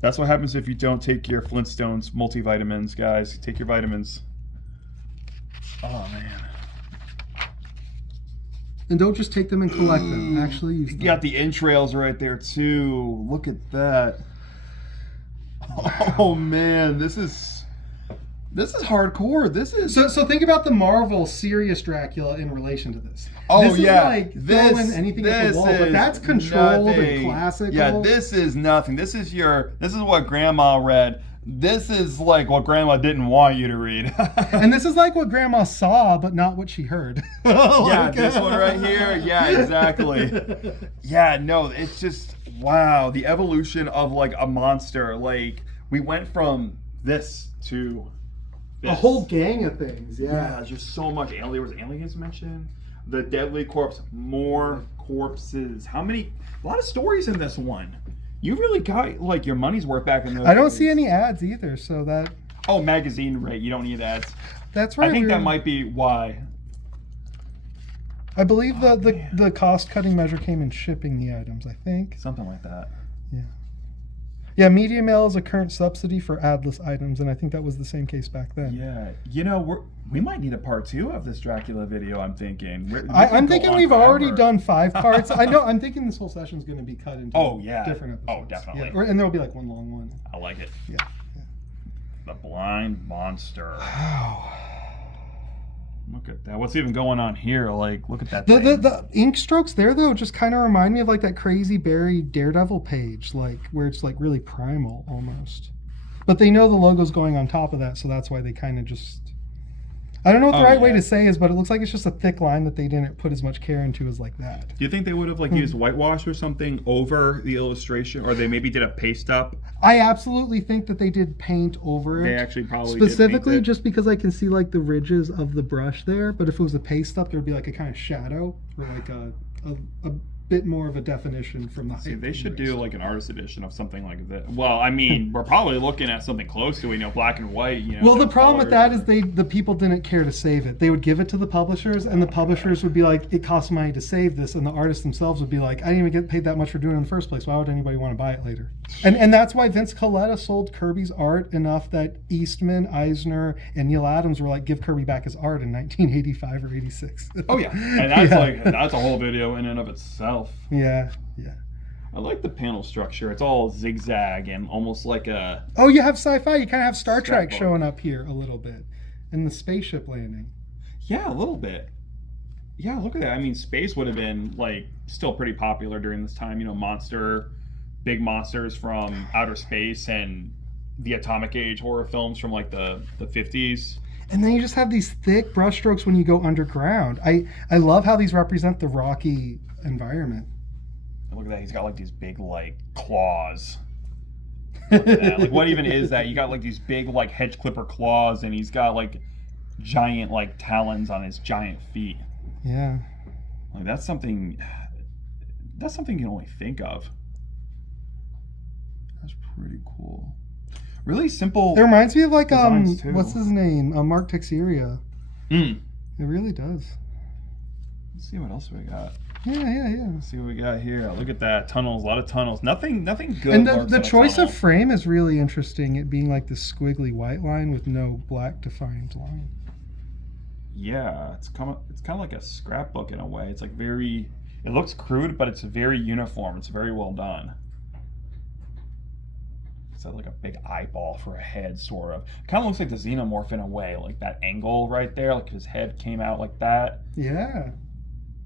That's what happens if you don't take your Flintstones multivitamins, guys. Take your vitamins. Oh, man. And don't just take them and collect them. Actually use them. You got the entrails right there, too. Look at that. Oh, man. This is hardcore. This is... So think about the Marvel serious Dracula in relation to this. Oh, this yeah. Is like throwing anything at the wall, but that's controlled and classical. Yeah, this is nothing. This is what Grandma read. This is like what Grandma didn't want you to read. And this is like what Grandma saw, but not what she heard. Yeah, this one right here. Yeah, exactly. Yeah, no, it's just, wow. The evolution of like a monster. Like, we went from this to this. A whole gang of things. Yeah, Yeah. there's just so much. There was aliens mentioned. The deadly corpse. More corpses. A lot of stories in this one. You really got like your money's worth back in those. I don't days. see any ads either, so that. Oh, magazine rate. You don't need ads. That's right. I think that might be why. I believe the cost cutting measure came in shipping the items. I think. Something like that. Yeah, Media Mail is a current subsidy for adless items, and I think that was the same case back then. Yeah, we might need a part 2 of this Dracula video. I'm thinking. I'm thinking we've already done 5 parts. I know. I'm thinking this whole session is going to be cut into different episodes. Oh, definitely. Yeah, and there will be like one long one. I like it. Yeah. The blind monster. Look at that. What's even going on here? Like, look at that. The ink strokes there though just kind of remind me of like that Crazy Barry Daredevil page, like where it's like really primal almost. But they know the logo's going on top of that, so that's why they kind of just. I don't know what the right way to say is, but it looks like it's just a thick line that they didn't put as much care into as like that. Do you think they would have like used whitewash or something over the illustration, or they maybe did a paste up? I absolutely think that they did paint over it. They actually probably specifically did paint it. just because I can see like the ridges of the brush there. But if it was a paste up, there'd be like a kind of shadow or like a bit more of a definition from the. See, they should do like an artist edition of something like that. Well, I mean, we're probably looking at something close to, black and white. Well, the problem with that is the people didn't care to save it. They would give it to the publishers, and the publishers would be like, "It costs money to save this," and the artists themselves would be like, "I didn't even get paid that much for doing it in the first place. Why would anybody want to buy it later?" And that's why Vince Colletta sold Kirby's art enough that Eastman, Eisner, and Neil Adams were like, "Give Kirby back his art" in 1985 or 86. Oh yeah, and that's that's a whole video in and of itself. Yeah. I like the panel structure. It's all zigzag and almost like a. Oh, you have sci-fi. You kind of have Star Trek Scrapbook. showing up here a little bit, and the spaceship landing. Yeah, a little bit. Yeah, look at that. I mean, space would have been like still pretty popular during this time. Big monsters from outer space and the atomic age horror films from like the 50s. And then you just have these thick brushstrokes when you go underground. I love how these represent the rocky environment. Look at that. He's got like these big like claws. Look at that. Like what even is that? You got like these big like hedge clipper claws, and he's got like giant like talons on his giant feet. Yeah. Like that's something you can only think of. That's pretty cool. Really simple. It reminds me of like designs, too. what's his name? Mark Texeria. It really does. Let's see what else we got. Yeah. Let's see what we got here. Look at that. Tunnels, a lot of tunnels. Nothing good. And lurks the in a choice tunnel. of frame is really interesting. It being like this squiggly white line with no black defined line. Yeah, it's kind of like a scrapbook in a way. It's like it looks crude, but it's very uniform. It's very well done. It's like a big eyeball for a head, sort of. It kind of looks like the Xenomorph in a way, like that angle right there, like his head came out like that. Yeah.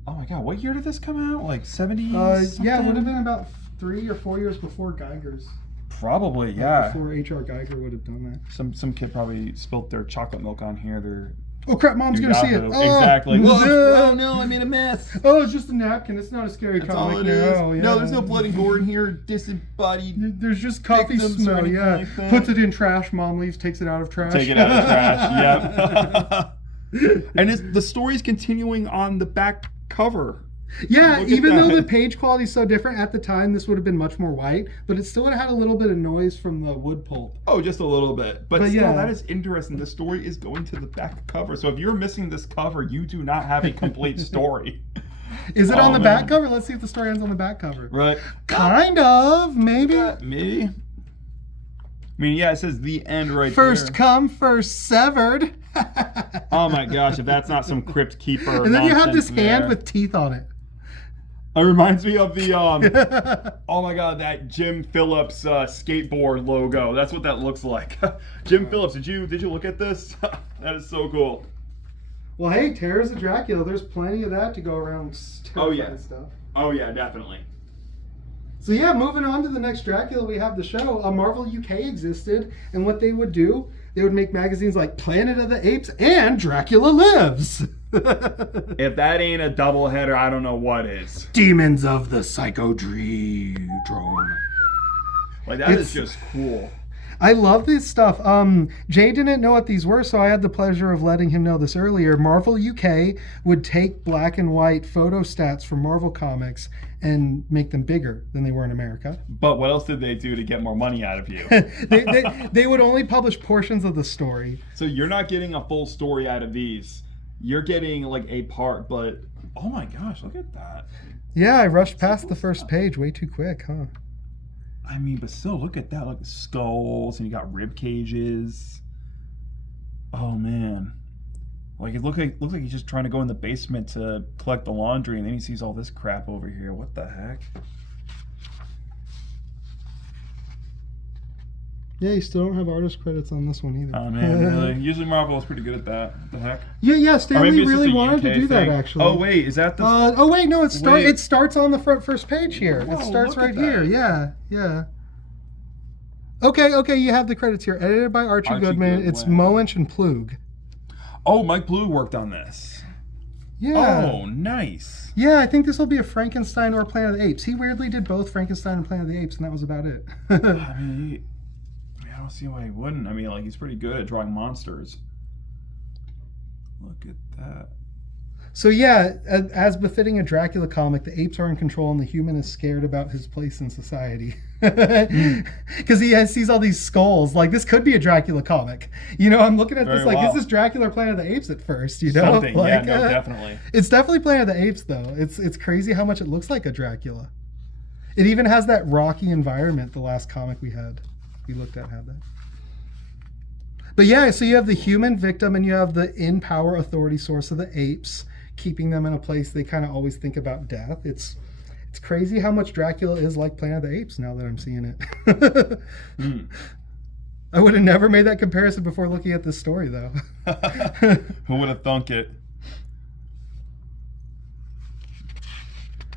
Oh my god, what year did this come out? Like 70s? Yeah, it would have been about 3 or 4 years before Geiger's. Probably, yeah. Before H.R. Geiger would have done that. Some kid probably spilt their chocolate milk on here. Oh crap, Mom's gonna see it. Oh, Exactly. no. Oh no, I made a mess. Oh, it's just a napkin. It's not a scary That's comic. all it is. No, yeah. No, there's no blood and gore in here. Disembodied. There's just coffee victims or smell. anything Yeah. like that. Puts it in trash. Mom leaves, takes it out of trash. Take it out of trash. Yep. And the story's continuing on the back cover. Yeah, Look at even though that. the page quality is so different, at the time this would have been much more white, but it still would have had a little bit of noise from the wood pulp. Oh, just a little bit. But still, yeah. that is interesting. The story is going to the back cover. So if you're missing this cover, you do not have a complete story. Is it Oh, on the man. back cover? Let's see if the story ends on the back cover. Right. Kind of, maybe. Maybe. I mean, yeah, it says the end right First there. come, first severed. Oh my gosh, if that's not some crypt keeper And then you have this nonsense hand there. with teeth on it. It reminds me of the oh my god, that Jim Phillips skateboard logo. That's what that looks like. Jim Phillips, did you look at this? That is so cool. Well, hey, Terrors of Dracula. There's plenty of that to go around. Oh, yeah. Stuff. Oh yeah, definitely. So yeah, moving on to the next Dracula we have the show. Marvel UK existed, and what they would do, they would make magazines like Planet of the Apes and Dracula Lives. If that ain't a doubleheader, I don't know what is. Demons of the Psychodrome. Like that is just cool. I love this stuff. Jay didn't know what these were, so I had the pleasure of letting him know this earlier. Marvel UK would take black and white photo stats from Marvel Comics and make them bigger than they were in America. But what else did they do to get more money out of you? They would only publish portions of the story. So you're not getting a full story out of these. You're getting like a part, but oh my gosh, look at that. Yeah, I rushed past the first page way too quick, huh? I mean, but still, look at that. Like skulls, and you got rib cages. Oh man, like it looks like he's just trying to go in the basement to collect the laundry, and then he sees all this crap over here. What the heck? Yeah, you still don't have artist credits on this one either. Oh man, really? Usually Marvel is pretty good at that. What the heck? Yeah, Stanley it's really just a wanted to UK do that thing. actually. Oh wait, is that the? No, Wait. it starts on the first page here. Whoa, it starts look at right here. that. Yeah. Okay, you have the credits here. Edited by Archie Goodman. It's Moench and Plug. Oh, Mike Blue worked on this. Yeah. Oh, nice. Yeah, I think this will be a Frankenstein or Planet of the Apes. He weirdly did both Frankenstein and Planet of the Apes, and that was about it. I mean, I don't see why he wouldn't. I mean, like, he's pretty good at drawing monsters. Look at that. So yeah, as befitting a Dracula comic, the apes are in control and the human is scared about his place in society. Because he sees all these skulls. Like, this could be a Dracula comic. You know, I'm looking at this like, is this Dracula or Planet of the Apes at first? You know, Something. like, Yeah, no, definitely. It's definitely Planet of the Apes, though. It's crazy how much it looks like a Dracula. It even has that rocky environment. The last comic we looked at had that. But yeah, so you have the human victim and you have the in-power authority source of the apes, keeping them in a place they kind of always think about death. It's crazy how much Dracula is like Planet of the Apes now that I'm seeing it. I would have never made that comparison before looking at this story, though. Who would have thunk it?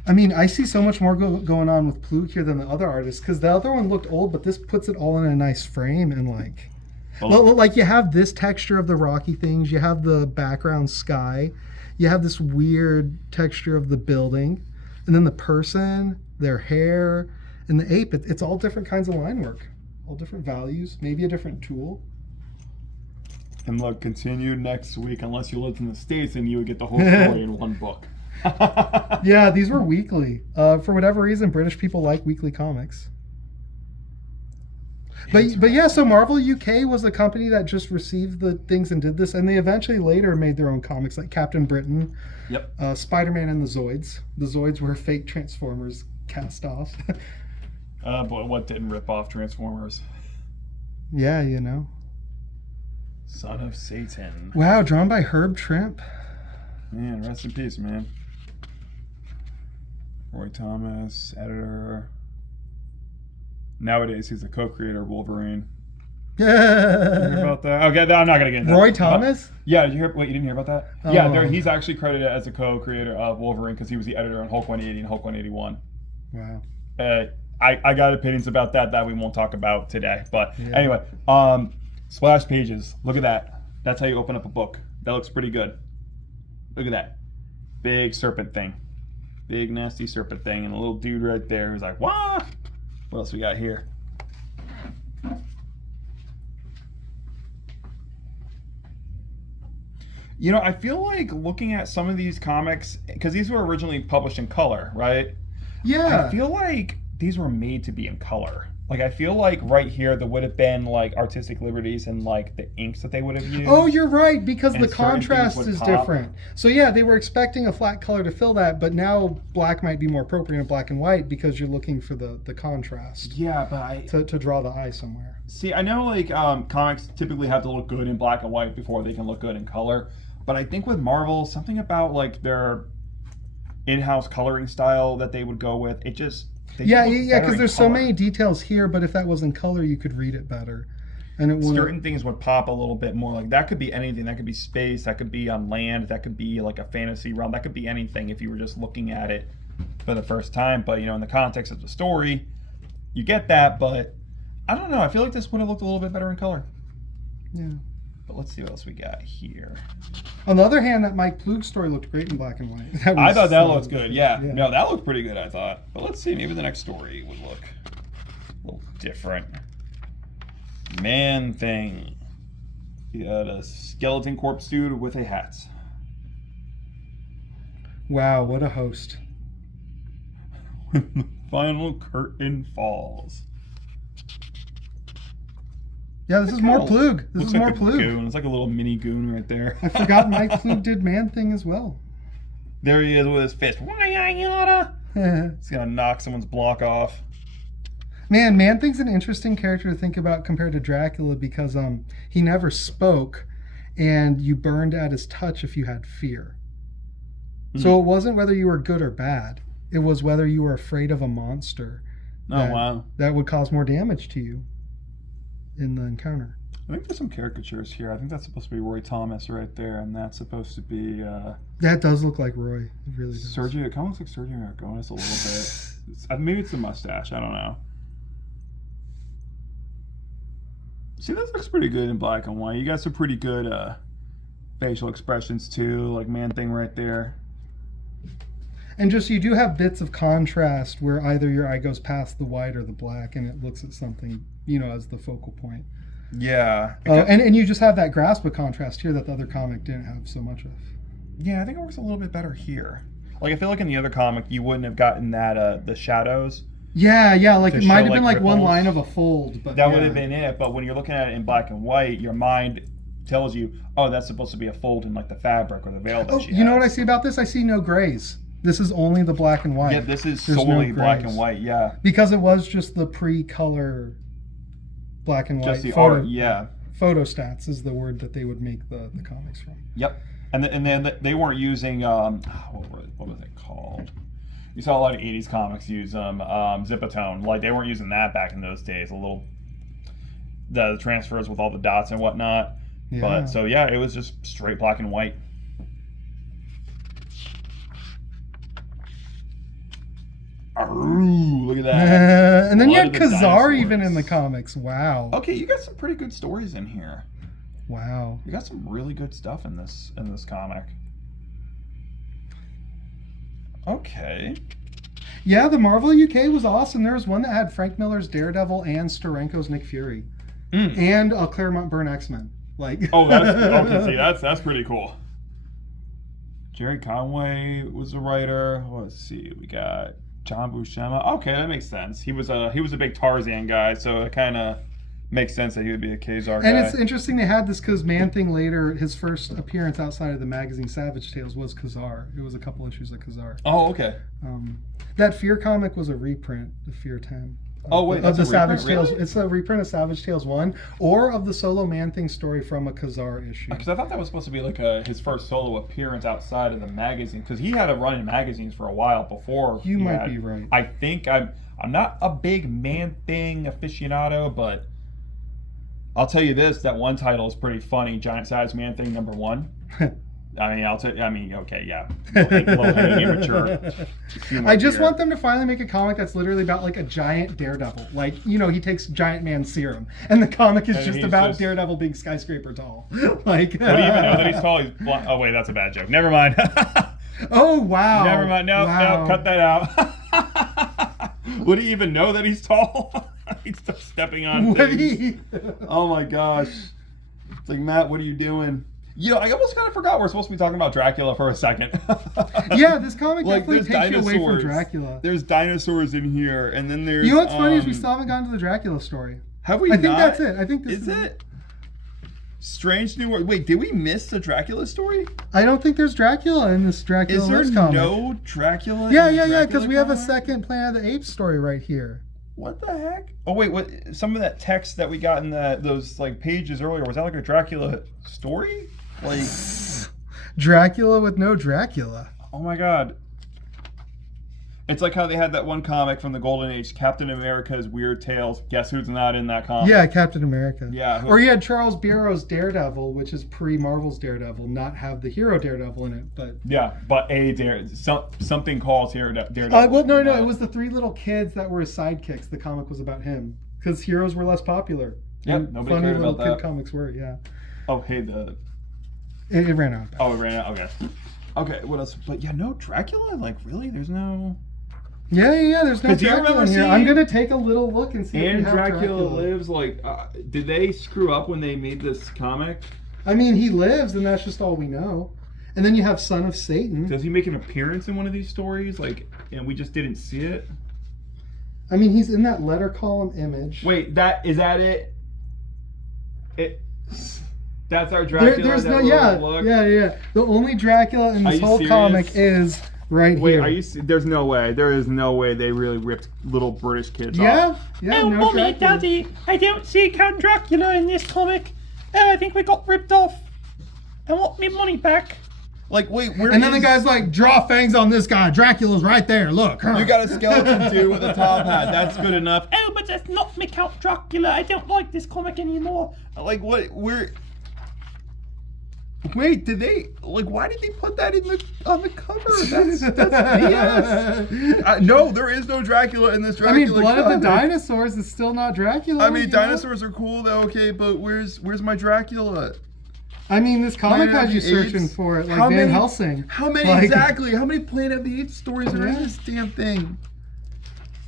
I mean, I see so much more going on with Plug here than the other artists, because the other one looked old, but this puts it all in a nice frame and like you have this texture of the rocky things, you have the background sky, you have this weird texture of the building, and then the person, their hair, and the ape. It's all different kinds of line work, all different values, maybe a different tool. And look, continue next week. Unless you lived in the States, and you would get the whole story in one book. Yeah, these were weekly. For whatever reason, British people like weekly comics. But yeah, so Marvel UK was a company that just received the things and did this, and they eventually later made their own comics, like Captain Britain, Spider-Man, and the Zoids. The Zoids were fake Transformers cast off. But what didn't rip off Transformers? Yeah, you know. Son of Satan. Wow, drawn by Herb Trimp. Man, rest in peace, man. Roy Thomas, editor. Nowadays, he's the co-creator of Wolverine. Yeah. You hear about that? Okay, I'm not gonna get into that. Roy Thomas? Yeah, you didn't hear about that? Oh. Yeah, he's actually credited as a co-creator of Wolverine because he was the editor on Hulk 180 and Hulk 181. Wow. I got opinions about that we won't talk about today. But anyway, splash pages. Look at that. That's how you open up a book. That looks pretty good. Look at that. Big serpent thing. Big nasty serpent thing. And a little dude right there who's like, what? What else we got here? You know, I feel like looking at some of these comics, because these were originally published in color, right? Yeah. I feel like these were made to be in color. Like, I feel like right here there would have been like artistic liberties and like the inks that they would have used. Oh, you're right, because And the contrast certain things is would pop. different. So yeah, they were expecting a flat color to fill that, but now black might be more appropriate in black and white because you're looking for the contrast. Yeah, but to draw the eye somewhere. See, I know like comics typically have to look good in black and white before they can look good in color. But I think with Marvel, something about like their in-house coloring style that they would go with, it just because there's so many details here, but if that was in color, you could read it better. And it would certain things would pop a little bit more. Like that could be anything. That could be space. That could be on land. That could be like a fantasy realm. That could be anything if you were just looking at it for the first time. But you know, in the context of the story, you get that. But I don't know. I feel like this would have looked a little bit better in color. Yeah. But let's see what else we got here. On the other hand, that Mike Plug story looked great in black and white. I thought that looked good. Yeah. No, that looked pretty good, I thought. But let's see. Maybe the next story would look a little different. Man Thing. He had a skeleton corpse dude with a hat. Wow, what a host. When the final curtain falls. Yeah, this is more Plug. This is Looks more like the Plug. goon. It's like a little mini goon right there. I forgot Mike Plug did Man Thing as well. There he is with his fist. He's gonna knock someone's block off. Man, Man Thing's an interesting character to think about compared to Dracula because he never spoke, and you burned at his touch if you had fear. So it wasn't whether you were good or bad. It was whether you were afraid of a monster Oh, wow. that would cause more damage to you. in the encounter. I think there's some caricatures here. I think that's supposed to be Roy Thomas right there, and that's supposed to be That does look like Roy. It really does. Sergio. It kind of looks like Sergio Aragonés a little bit. Maybe it's the mustache. I don't know. See, that looks pretty good in black and white. You got some pretty good facial expressions too, like Man Thing right there. And just you do have bits of contrast where either your eye goes past the white or the black, and it looks at something, as the focal point. Yeah. And you just have that grasp of contrast here that the other comic didn't have so much of. Yeah, I think it works a little bit better here. Like I feel like in the other comic you wouldn't have gotten that the shadows. Yeah, like it might have been like ripples. one line of a fold, but that would have been it. But when you're looking at it in black and white, your mind tells you, oh, that's supposed to be a fold in like the fabric or the veil that she has. You know what I see about this? I see no grays. This is only the black and white. Yeah, this is There's solely no black grays. and white. Yeah, because it was just the pre-color black and white. just the art. Yeah, photostats is the word that they would make the comics from. Yep, and then they weren't using what was it called? You saw a lot of '80s comics use Zipatone. Like they weren't using that back in those days. The transfers with all the dots and whatnot. Yeah. But so yeah, it was just straight black and white. Ooh, look at that. And then you Blood had of the Khazar even dinosaurs. in the comics. Wow. Okay, you got some pretty good stories in here. Wow. You got some really good stuff in this comic. Okay. Yeah, the Marvel UK was awesome. There was one that had Frank Miller's Daredevil and Steranko's Nick Fury, and Claremont Byrne X-Men. Like. Oh, that's okay. See, that's pretty cool. Jerry Conway was the writer. Let's see, we got John Buscema. Okay, that makes sense. He was a big Tarzan guy, so it kind of makes sense that he would be a Khazar guy. And it's interesting they had this because Man-Thing later, his first appearance outside of the magazine Savage Tales was Khazar. It was a couple issues of Khazar. Oh, okay. That Fear comic was a reprint of Fear 10. Oh wait, of the that's a reprint, Savage Tales. really? It's a reprint of Savage Tales 1 or of the solo Man-Thing story from a Khazar issue. Because I thought that was supposed to be like his first solo appearance outside of the magazine. Because he had a run in magazines for a while before. You might be right. I think I'm not a big Man-Thing aficionado, but I'll tell you this: that one title is pretty funny. Giant Size Man-Thing #1. Okay, yeah. Low-hanging immature humor I just here. want them to finally make a comic that's literally about like a giant daredevil. Like, he takes Giant Man serum, and the comic is And just he's about just- Daredevil being skyscraper tall. Like, What do you even know that he's tall? He's blonde. Oh wait, that's a bad joke. Never mind. oh wow. Never mind. No, Wow. cut that out. Would he even know that he's tall? He's just stepping on What things. Oh my gosh. It's like, Matt, what are you doing? I almost kind of forgot we're supposed to be talking about Dracula for a second. Yeah, this comic Like, definitely there's takes you away from dinosaurs. Dracula. There's dinosaurs in here, and then there's... You know what's funny is we still haven't gotten to the Dracula story. Have we I think not? that's it. I think this Is it? Strange New World. Wait, did we miss the Dracula story? I don't think there's Dracula in this Dracula Is there Lives comic. no Dracula in Yeah, the because Dracula we have a comic? second Planet of the Apes story right here. What the heck? Oh wait, what? Some of that text that we got in those like pages earlier, was that like a Dracula story? Like, Dracula with no Dracula. oh my god. It's like how they had that one comic from the Golden Age, Captain America's Weird Tales. Guess who's not in that comic? Yeah, Captain America. Yeah. Or you had Charles Bureau's Daredevil, which is pre-Marvel's Daredevil, not have the hero Daredevil in it, but... Yeah, but something calls here Daredevil. well, no, it was the three little kids that were his sidekicks. The comic was about him. Because heroes were less popular. Yep, And nobody funny cared little about kid that. comics were, yeah. Oh, hey, It ran out. Oh, it ran out? Okay. Okay, what else? But yeah, no Dracula? Like, really? There's no... Yeah, there's no 'Cause do you Dracula remember in here. seeing- I'm going to take a little look and see if And we have Dracula Lives, like, did they screw up when they made this comic? I mean, he lives, and that's just all we know. And then you have Son of Satan. Does he make an appearance in one of these stories? Like, and we just didn't see it? I mean, he's in that letter column image. Wait, is that it? That's our Dracula? There's that no, little look? yeah. The only Dracula in Are this you whole serious? comic is right Wait, here. are you? There's no way. There is no way they really ripped little British kids Yeah, off. yeah. Oh, no Mommy, Dracula. Daddy, I don't see Count Dracula in this comic. Oh, I think we got ripped off. I want my money back. Like, wait, where And then the guy's like, draw fangs on this guy. Dracula's right there. Look. You got a skeleton dude with a top hat. That's good enough. Oh, but that's not me, Count Dracula. I don't like this comic anymore. Like, what? Wait, did they? Like, why did they put that on the cover? That's BS. No, there is no Dracula in this Dracula. I mean, Blood comic. of the Dinosaurs is still not Dracula. I mean, dinosaurs are cool though. Okay, but where's my Dracula? I mean, this comic had you Planet of the searching Apes? for it, like How Van many- Helsing. How many exactly? How many Planet of the Apes stories are in this damn thing?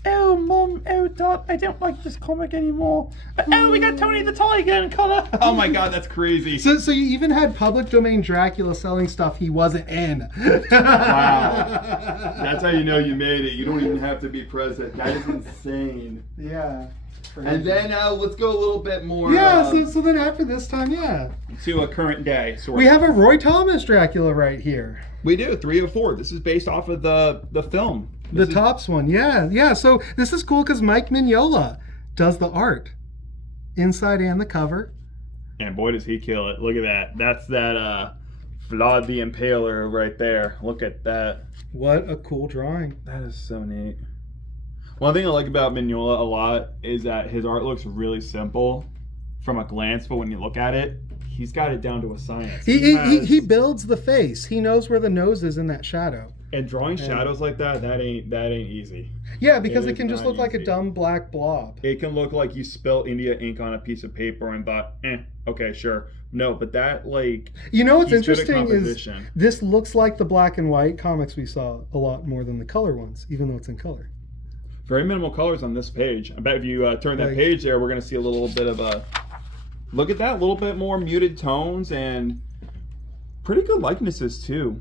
Oh, Mom, oh, Dad, I don't like this comic anymore. Oh, we got Tony the Tiger in color. Oh my God, that's crazy. So you even had public domain Dracula selling stuff he wasn't in. Wow. That's how you know you made it. You don't even have to be present. That is insane. Yeah. And then let's go a little bit more Yeah, so then after this time, yeah. to a current day. Sort We of. have a Roy Thomas Dracula right here. We do, 304. This is based off of the film. The Tops one, yeah. So this is cool because Mike Mignola does the art, inside and the cover. And boy, does he kill it. Look at that. That's that Vlad the Impaler right there. Look at that. What a cool drawing. That is so neat. One thing I like about Mignola a lot is that his art looks really simple from a glance, but when you look at it, he's got it down to a science. He builds the face. He knows where the nose is in that shadow. And drawing shadows like that ain't easy. Yeah, because it is can just not look like a easy. dumb black blob. It can look like you spilled India ink on a piece of paper and thought, okay, sure. No, but that, like, You know what's he's good at interesting is composition. this looks like the black and white comics we saw a lot more than the color ones, even though it's in color. Very minimal colors on this page. I bet if you turn that Like- page there, we're going to see a little bit of a... Look at that, a little bit more muted tones and pretty good likenesses, too.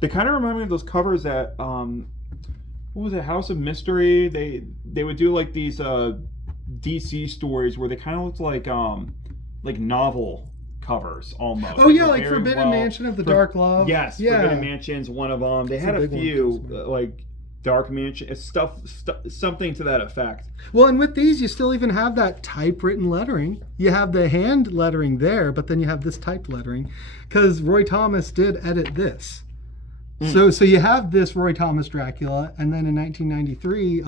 They kind of remind me of those covers that, what was it, House of Mystery? They would do, like, these DC stories where they kind of looked like novel covers, almost. Oh yeah, They're like very Forbidden Mansion of the Dark Love. Yes, yeah. Forbidden Mansion's one of them. They That's had a a big one. few, like Dark Mansion, something to that effect. Well, and with these, you still even have that typewritten lettering. You have the hand lettering there, but then you have this typed lettering, because Roy Thomas did edit this. So you have this Roy Thomas Dracula, and then in 1993,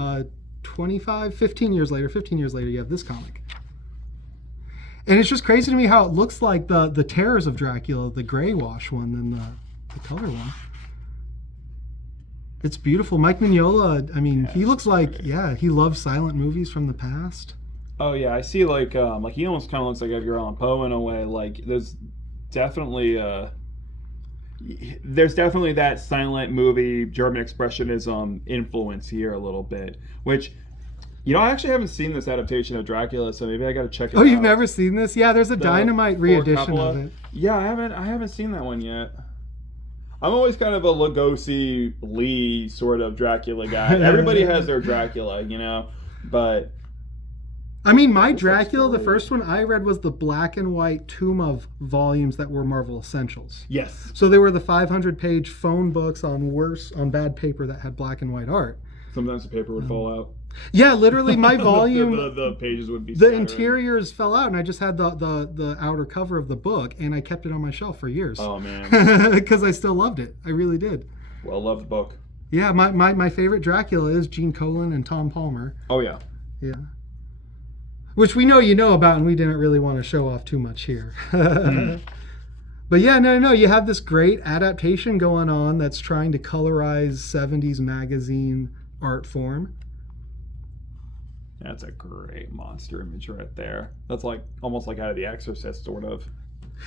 15 years later, you have this comic. And it's just crazy to me how it looks like the Terrors of Dracula, the gray wash one, than the color one. It's beautiful. Mike Mignola, I mean, he looks like, he loves silent movies from the past. Oh yeah, I see. Like he almost kind of looks like Edgar Allan Poe in a way. Like there's definitely that silent movie German expressionism influence here a little bit. Which, I actually haven't seen this adaptation of Dracula, so maybe I got to check it out. Oh, you've never seen this? Yeah, there's a The Dynamite re-edition Coppola. of it. Yeah, I haven't seen that one yet. I'm always kind of a Lugosi Lee sort of Dracula guy. Everybody has their Dracula, but I mean, my Dracula, the first one I read was the black and white Tomb of volumes that were Marvel Essentials. yes. So they were the 500-page phone books on bad paper that had black and white art. Sometimes the paper would fall out. Yeah, literally my volume, the pages would be the scattering. interiors fell out, and I just had the outer cover of the book, and I kept it on my shelf for years. Oh man. Because I still loved it. I really did. Well loved book. Yeah, my favorite Dracula is Gene Colan and Tom Palmer. Oh yeah. Yeah. Which we know you know about, and we didn't really want to show off too much here. But yeah, no, you have this great adaptation going on that's trying to colorize 70s magazine art form. That's a great monster image right there. That's like almost like out of The Exorcist, sort of.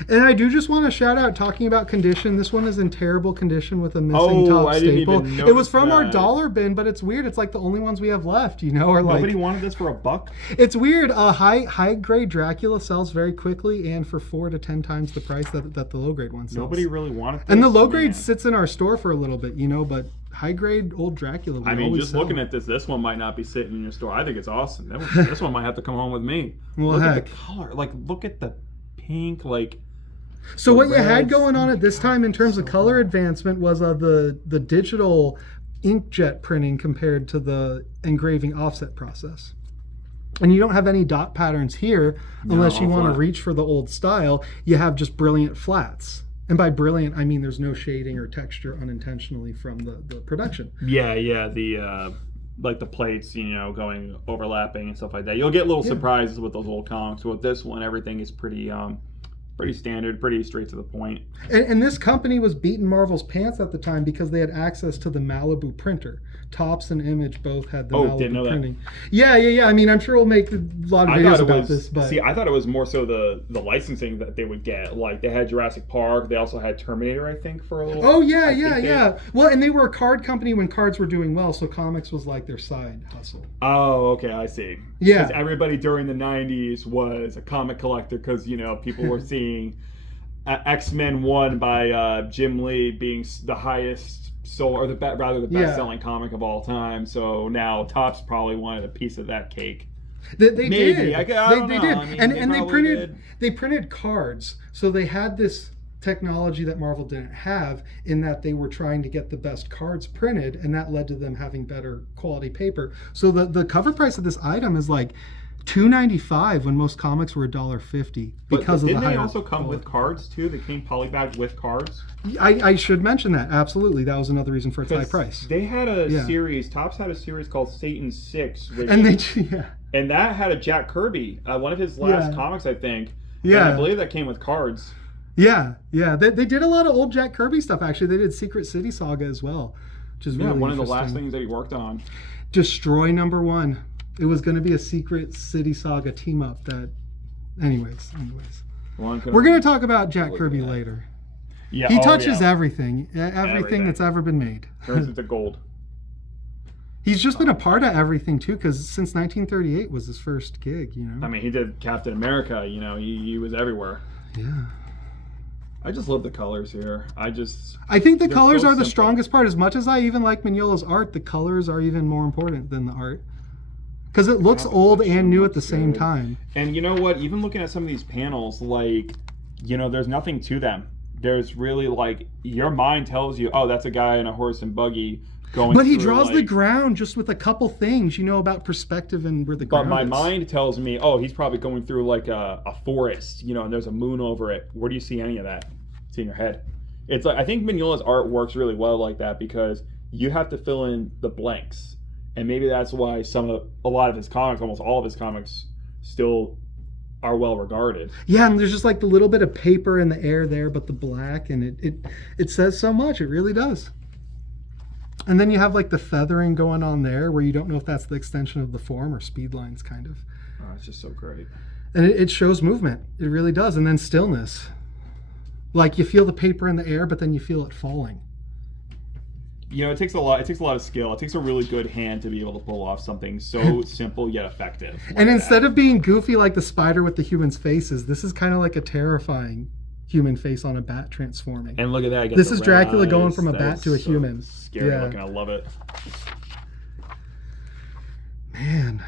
And I do just want to shout out, talking about condition, this one is in terrible condition with a missing top I didn't staple. even It was notice from our that. dollar bin, but it's weird. It's like the only ones we have left, or like... Nobody wanted this for $1? It's weird. High grade Dracula sells very quickly and for 4 to 10 times the price that the low grade one sells. Nobody really wanted this. And the low grade man. sits in our store for a little bit, but high grade old Dracula. I mean, just looking at this one might not be sitting in your store. I think it's awesome. This one might have to come home with me. Well, look heck. at the color. Like, look at the pink. Like, So the what you had reds. going on at this time in terms of color advancement was the digital inkjet printing compared to the engraving offset process. And you don't have any dot patterns here unless you all want to flat. reach for the old style. You have just brilliant flats. And by brilliant, I mean there's no shading or texture unintentionally from the production. Yeah, the like the plates, going overlapping and stuff like that. You'll get little surprises with those old comics. With this one, everything is pretty standard, pretty straight to the point. And this company was beating Marvel's pants at the time because they had access to the Malibu printer. Tops and Image both had the Malibu printing. Yeah. I mean, I'm sure we'll make a lot of videos about this. But see, I thought it was more so the licensing that they would get. Like they had Jurassic Park, they also had Terminator, I think, for a little. Oh yeah. Well, and they were a card company when cards were doing well, so comics was like their side hustle. Oh, okay, I see. Yeah. Because everybody during the '90s was a comic collector because people were seeing X-Men 1 by Jim Lee being the highest sold, or the best-selling comic of all time. So now Topps probably wanted a piece of that cake. They Maybe. did. I don't know. did. I mean, and they they printed cards. So they had this technology that Marvel didn't have, in that they were trying to get the best cards printed, and that led to them having better quality paper. So the cover price of this item is like $2.95 when most comics were $1.50 because of the higher. Didn't they also come with cards too? They came polybagged with cards. I should mention that, absolutely. That was another reason for its high price. They had a series. Topps had a series called Satan 6, and that had a Jack Kirby, one of his last comics, I think. Yeah, and I believe that came with cards. Yeah. They did a lot of old Jack Kirby stuff. Actually, they did Secret City Saga as well, which is really one of the last things that he worked on. Destroy #1. It was going to be a Secret City Saga team up. That, anyways. We're going to talk about Jack Kirby later. Yeah, he touches everything that's ever been made. Turns into gold. He's just been a part of everything too, because since 1938 was his first gig. I mean, he did Captain America. He was everywhere. Yeah. I just love the colors here. I think the colors are the strongest part. As much as I even like Mignola's art, the colors are even more important than the art. Because it looks old and new at the same time. And you know what? Even looking at some of these panels, there's nothing to them. There's really, your mind tells you, oh, that's a guy in a horse and buggy going But he draws the ground just with a couple things, about perspective and where the ground is. But my mind tells me, oh, he's probably going through, a forest, and there's a moon over it. Where do you see any of that? It's in your head. It's I think Mignola's art works really well like that, because you have to fill in the blanks. And maybe that's why a lot of his comics, almost all of his comics, still are well regarded. Yeah, and there's just the little bit of paper in the air there, but the black, and it says so much. It really does. And then you have the feathering going on there, where you don't know if that's the extension of the form or speed lines, kind of. Oh, it's just so great. And it shows movement. It really does. And then stillness. You feel the paper in the air, but then you feel it falling. It takes a lot of skill. It takes a really good hand to be able to pull off something so simple yet effective. And instead of being goofy like the spider with the human's faces, this is kind of like a terrifying human face on a bat transforming. And look at that. This is Dracula going from a bat to a human. Scary looking. I love it. Man.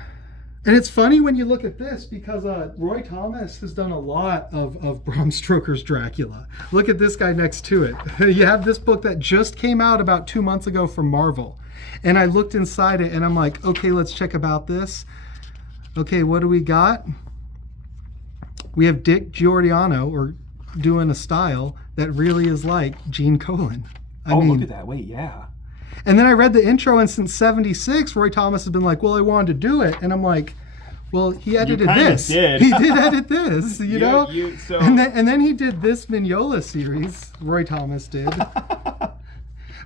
And it's funny when you look at this, because Roy Thomas has done a lot of Bram Stoker's Dracula. Look at this guy next to it. You have this book that just came out about 2 months ago from Marvel. And I looked inside it and I'm like, okay, let's check about this. Okay, what do we got? We have Dick Giordano doing a style that really is like Gene Colan. I mean, look at that. Wait, yeah. And then I read the intro, and since '76, Roy Thomas has been like, well, I wanted to do it. And I'm like, well, he edited this. Did. He did edit this, know? So... And then he did this Mignola series, Roy Thomas did.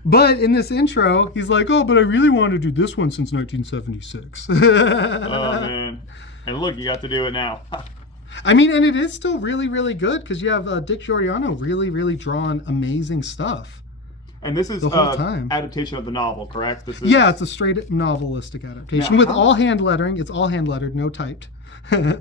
But in this intro, he's like, oh, but I really wanted to do this one since 1976. Oh, man. And look, you got to do it now. I mean, and it is still really, really good, because you have Dick Giordano really, really drawing amazing stuff. And this is the whole time. Adaptation of the novel, correct? Yeah, it's a straight novelistic adaptation with all hand lettering. It's all hand lettered, no typed.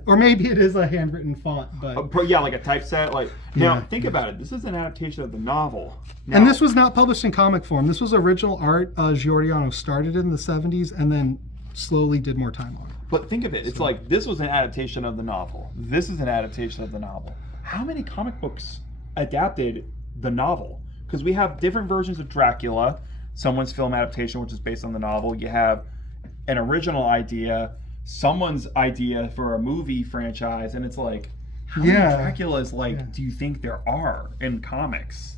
Or maybe it is a handwritten font, but like a typeset. Now think about it. This is an adaptation of the novel. Now, and this was not published in comic form. This was original art. Giordano started in the '70s and then slowly did more time on it. But think of it. It's this was an adaptation of the novel. This is an adaptation of the novel. How many comic books adapted the novel? Because we have different versions of Dracula, someone's film adaptation, which is based on the novel. You have an original idea, someone's idea for a movie franchise, and it's how many Draculas, like, do you think there are in comics?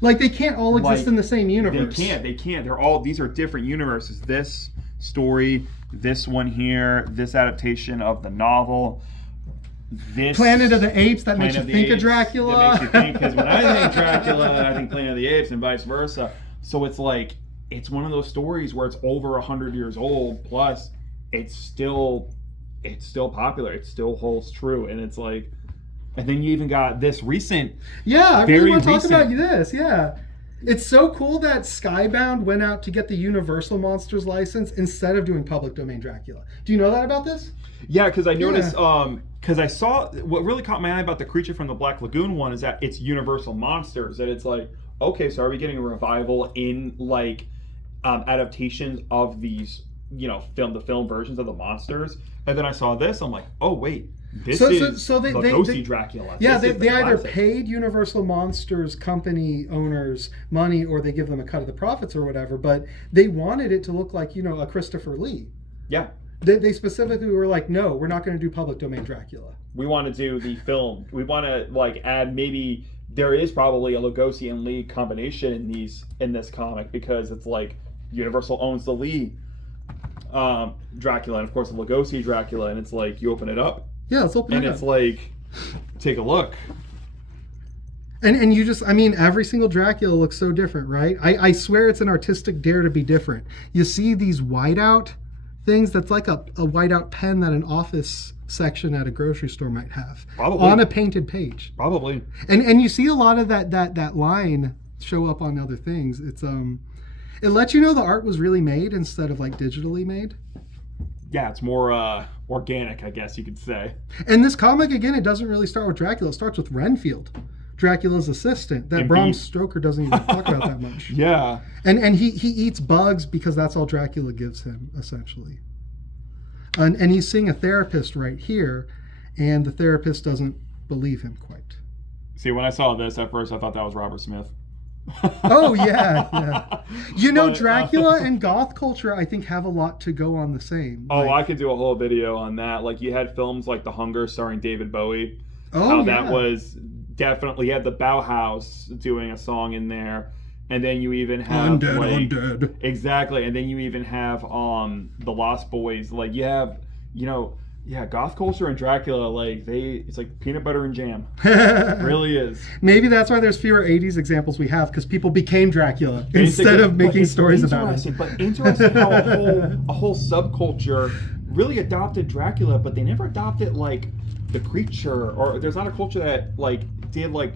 Like, they can't all exist in the same universe. They can't. These are different universes. This story, this one here, this adaptation of the novel, this Planet of the Apes, that makes you think of Dracula. That makes you think, because when I think Dracula, I think Planet of the Apes, and vice versa. So it's like, it's one of those stories where it's over 100 years old, plus it's still popular. It still holds true, and it's like, and then you even got this recent. Yeah, I really want to talk about this. Yeah. It's so cool that Skybound went out to get the Universal Monsters license instead of doing public domain Dracula. Do you know that about this? Yeah, because I noticed, because I saw, what really caught my eye about the Creature from the Black Lagoon one is that it's Universal Monsters, and it's like, okay, so are we getting a revival in, like, adaptations of these, you know, the film versions of the monsters? And then I saw this, I'm like, oh, wait. This is the Lugosi Dracula. Yeah, they either paid Universal Monsters company owners money or they give them a cut of the profits or whatever, but they wanted it to look like, you know, a Christopher Lee. Yeah. They specifically were like, no, we're not going to do public domain Dracula. We want to do the film. We want to, like, add, maybe there is probably a Lugosi and Lee combination in this comic, because it's like Universal owns the Lee Dracula and of course the Lugosi Dracula, and it's like you open it up. Yeah, let's open it up. And it's like, take a look. And you just, I mean, every single Dracula looks so different, right? I swear it's an artistic dare to be different. You see these whiteout things, that's like a whiteout pen that an office section at a grocery store might have. Probably. On a painted page. Probably. And you see a lot of that line show up on other things. It's it lets you know the art was really made instead of like digitally made. Yeah, it's more organic, I guess you could say. And this comic, again, it doesn't really start with Dracula. It starts with Renfield, Dracula's assistant, that Bram Stoker doesn't even talk about that much. Yeah. And he eats bugs because that's all Dracula gives him, essentially. And he's seeing a therapist right here, and the therapist doesn't believe him quite. See, when I saw this at first, I thought that was Robert Smith. Oh, yeah. You know, Dracula and goth culture, I think, have a lot to go on the same. Oh, I could do a whole video on that. Like, you had films like The Hunger starring David Bowie. Oh, that was definitely, you had the Bauhaus doing a song in there. And then you even have Undead. Exactly. And then you even have the Lost Boys. Like, you have, you know, yeah, goth culture and Dracula, like, it's like peanut butter and jam. It really is. Maybe that's why there's fewer 80s examples we have, because people became Dracula instead of making stories about it. But interesting how a whole subculture really adopted Dracula, but they never adopted, like, the creature, or there's not a culture that, like, did, like,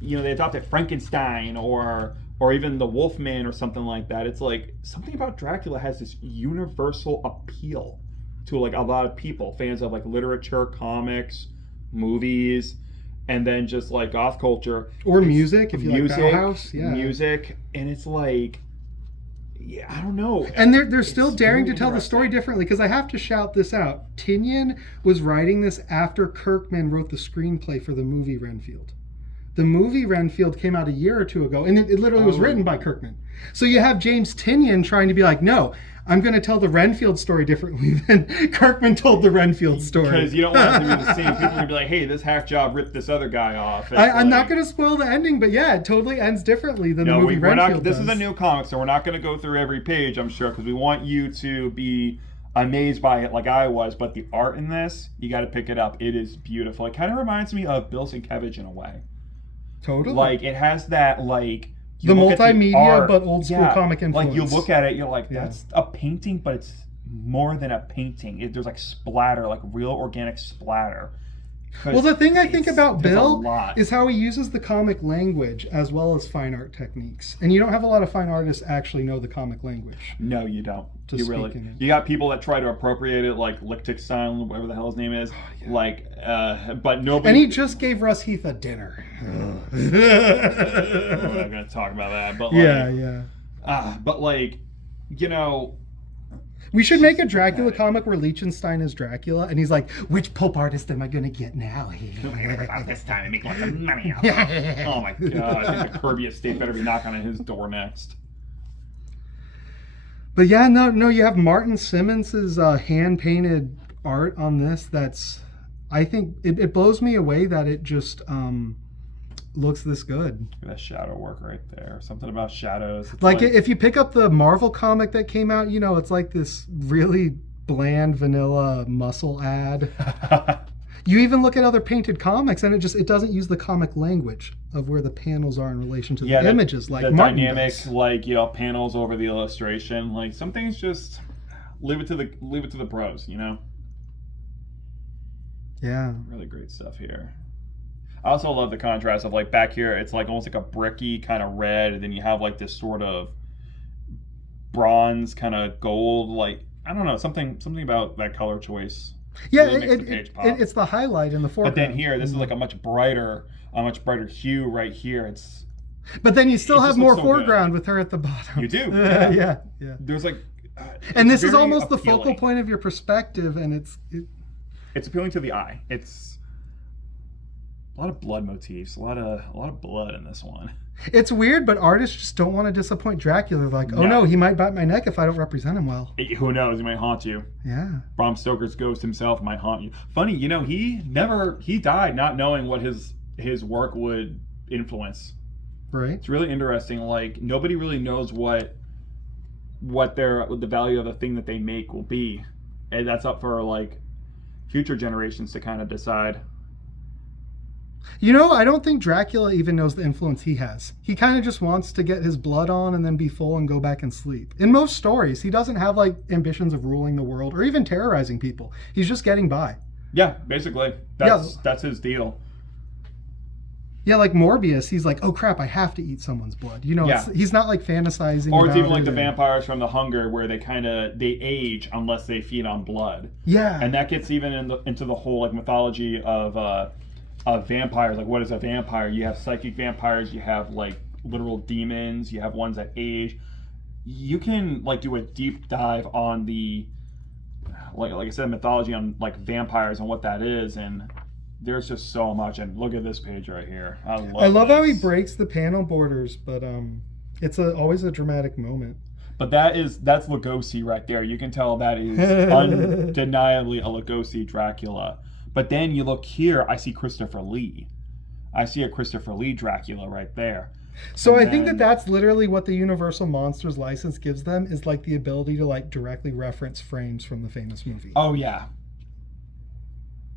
you know, they adopted Frankenstein or even the Wolfman or something like that. It's like, something about Dracula has this universal appeal to, like, a lot of people, fans of, like, literature, comics, movies, and then just, like, goth culture. Or music, if you like Bauhaus. Yeah. Music, and it's like, yeah, I don't know. And they're still daring to tell the story differently, because I have to shout this out. Tinian was writing this after Kirkman wrote the screenplay for the movie Renfield. The movie Renfield came out a year or two ago, and it literally was written by Kirkman. So you have James Tinian trying to be like, no, I'm going to tell the Renfield story differently than Kirkman told the Renfield story. Because you don't want it to be the same. People are going to be like, hey, this hack job ripped this other guy off. I'm not going to spoil the ending, but yeah, it totally ends differently than the movie Renfield does. This is a new comic, so we're not going to go through every page, I'm sure, because we want you to be amazed by it like I was. But the art in this, you got to pick it up. It is beautiful. It kind of reminds me of Bill Sienkiewicz in a way. Totally. Like, it has that, like, the multimedia but old school comic influence. Like, you look at it, you're like, that's a painting, but it's more than a painting. There's like splatter, like real organic splatter. Well, the thing I think about Bill is how he uses the comic language as well as fine art techniques. And you don't have a lot of fine artists actually know the comic language. No, you don't. You got people that try to appropriate it, like Liechtenstein, whatever the hell his name is. Like, but nobody. And he just gave Russ Heath a dinner. We're not going to talk about that. But like, but like, you know. We should make a Dracula comic where Liechtenstein is Dracula, and he's like, which Pope artist am I going to get now? About this time and make lots of money out of it. Oh my God. I think the Kirby estate better be knocking on his door next. But yeah, no, you have Martin Simmons' hand-painted art on this that's I think it blows me away that it just looks this good. Look at that shadow work right there. Something about shadows. It's Like if you pick up the Marvel comic that came out, you know, it's like this really bland vanilla muscle ad. You even look at other painted comics and it doesn't use the comic language of where the panels are in relation to the images, like the Martin dynamic, does. like, you know, panels over the illustration. Like, some things just leave it to the pros, you know. Yeah. Really great stuff here. I also love the contrast of, like, back here, it's like almost like a bricky kind of red, and then you have like this sort of bronze kind of gold, like, I don't know, something about that color choice. Yeah, Really makes the page pop. it's the highlight in the foreground. But then here, this is like a much brighter hue right here. It's But then you still It have just more looks so foreground with her at the bottom. You do, yeah. yeah. Yeah. There's like, And it's this is very almost the appealing. focal point of your perspective, and It's appealing to the eye. It's a lot of blood motifs, a lot of blood in this one. it's weird, but artists just don't want to disappoint Dracula. They're like, oh no, he might bite my neck if I don't represent him well. Who knows? He might haunt you. Yeah. Bram Stoker's ghost himself might haunt you. Funny, you know, he died not knowing what his work would influence. Right. It's really interesting. Like, nobody really knows what the value of the thing that they make will be, and that's up for like future generations to kind of decide. You know, I don't think Dracula even knows the influence he has. He kind of just wants to get his blood on and then be full and go back and sleep. In most stories, he doesn't have like ambitions of ruling the world or even terrorizing people. He's just getting by. Yeah, basically, that's his deal. Yeah, like Morbius, he's like, oh crap, I have to eat someone's blood. You know, he's not like fantasizing. Or it's even about like it the vampires from The Hunger, where they age unless they feed on blood. Yeah. And that gets even into the whole like mythology of vampires. Like, what is a vampire? You have psychic vampires, you have like literal demons, you have ones that age. You can like do a deep dive on the like I said, mythology on like vampires and what that is, and there's just so much. And look at this page right here. I love how he breaks the panel borders, but it's always a dramatic moment. But that's Lugosi right there. You can tell that is undeniably a Lugosi Dracula. But then you look here, I see Christopher Lee. I see a Christopher Lee Dracula right there. So I think that's literally what the Universal Monsters license gives them, is like the ability to like directly reference frames from the famous movie. Oh yeah.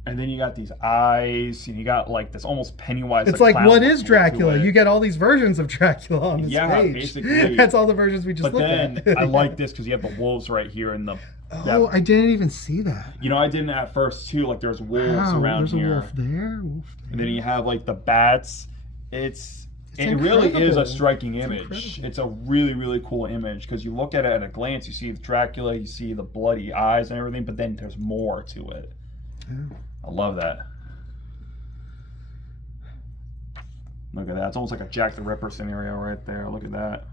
And then you got these eyes, and you got like this almost Pennywise. It's like, what is Dracula? You get all these versions of Dracula on this page. Basically. That's all the versions we just looked at. But then I like this because you have the wolves right here in the. Oh, I didn't even see that. You know, I didn't at first too. Like, there's wolves around here. There's a wolf there. And then you have like the bats. It really is a striking image. It's a really, really cool image because you look at it at a glance, you see the Dracula, you see the bloody eyes and everything, but then there's more to it. Yeah. I love that. Look at that. It's almost like a Jack the Ripper scenario right there. Look at that.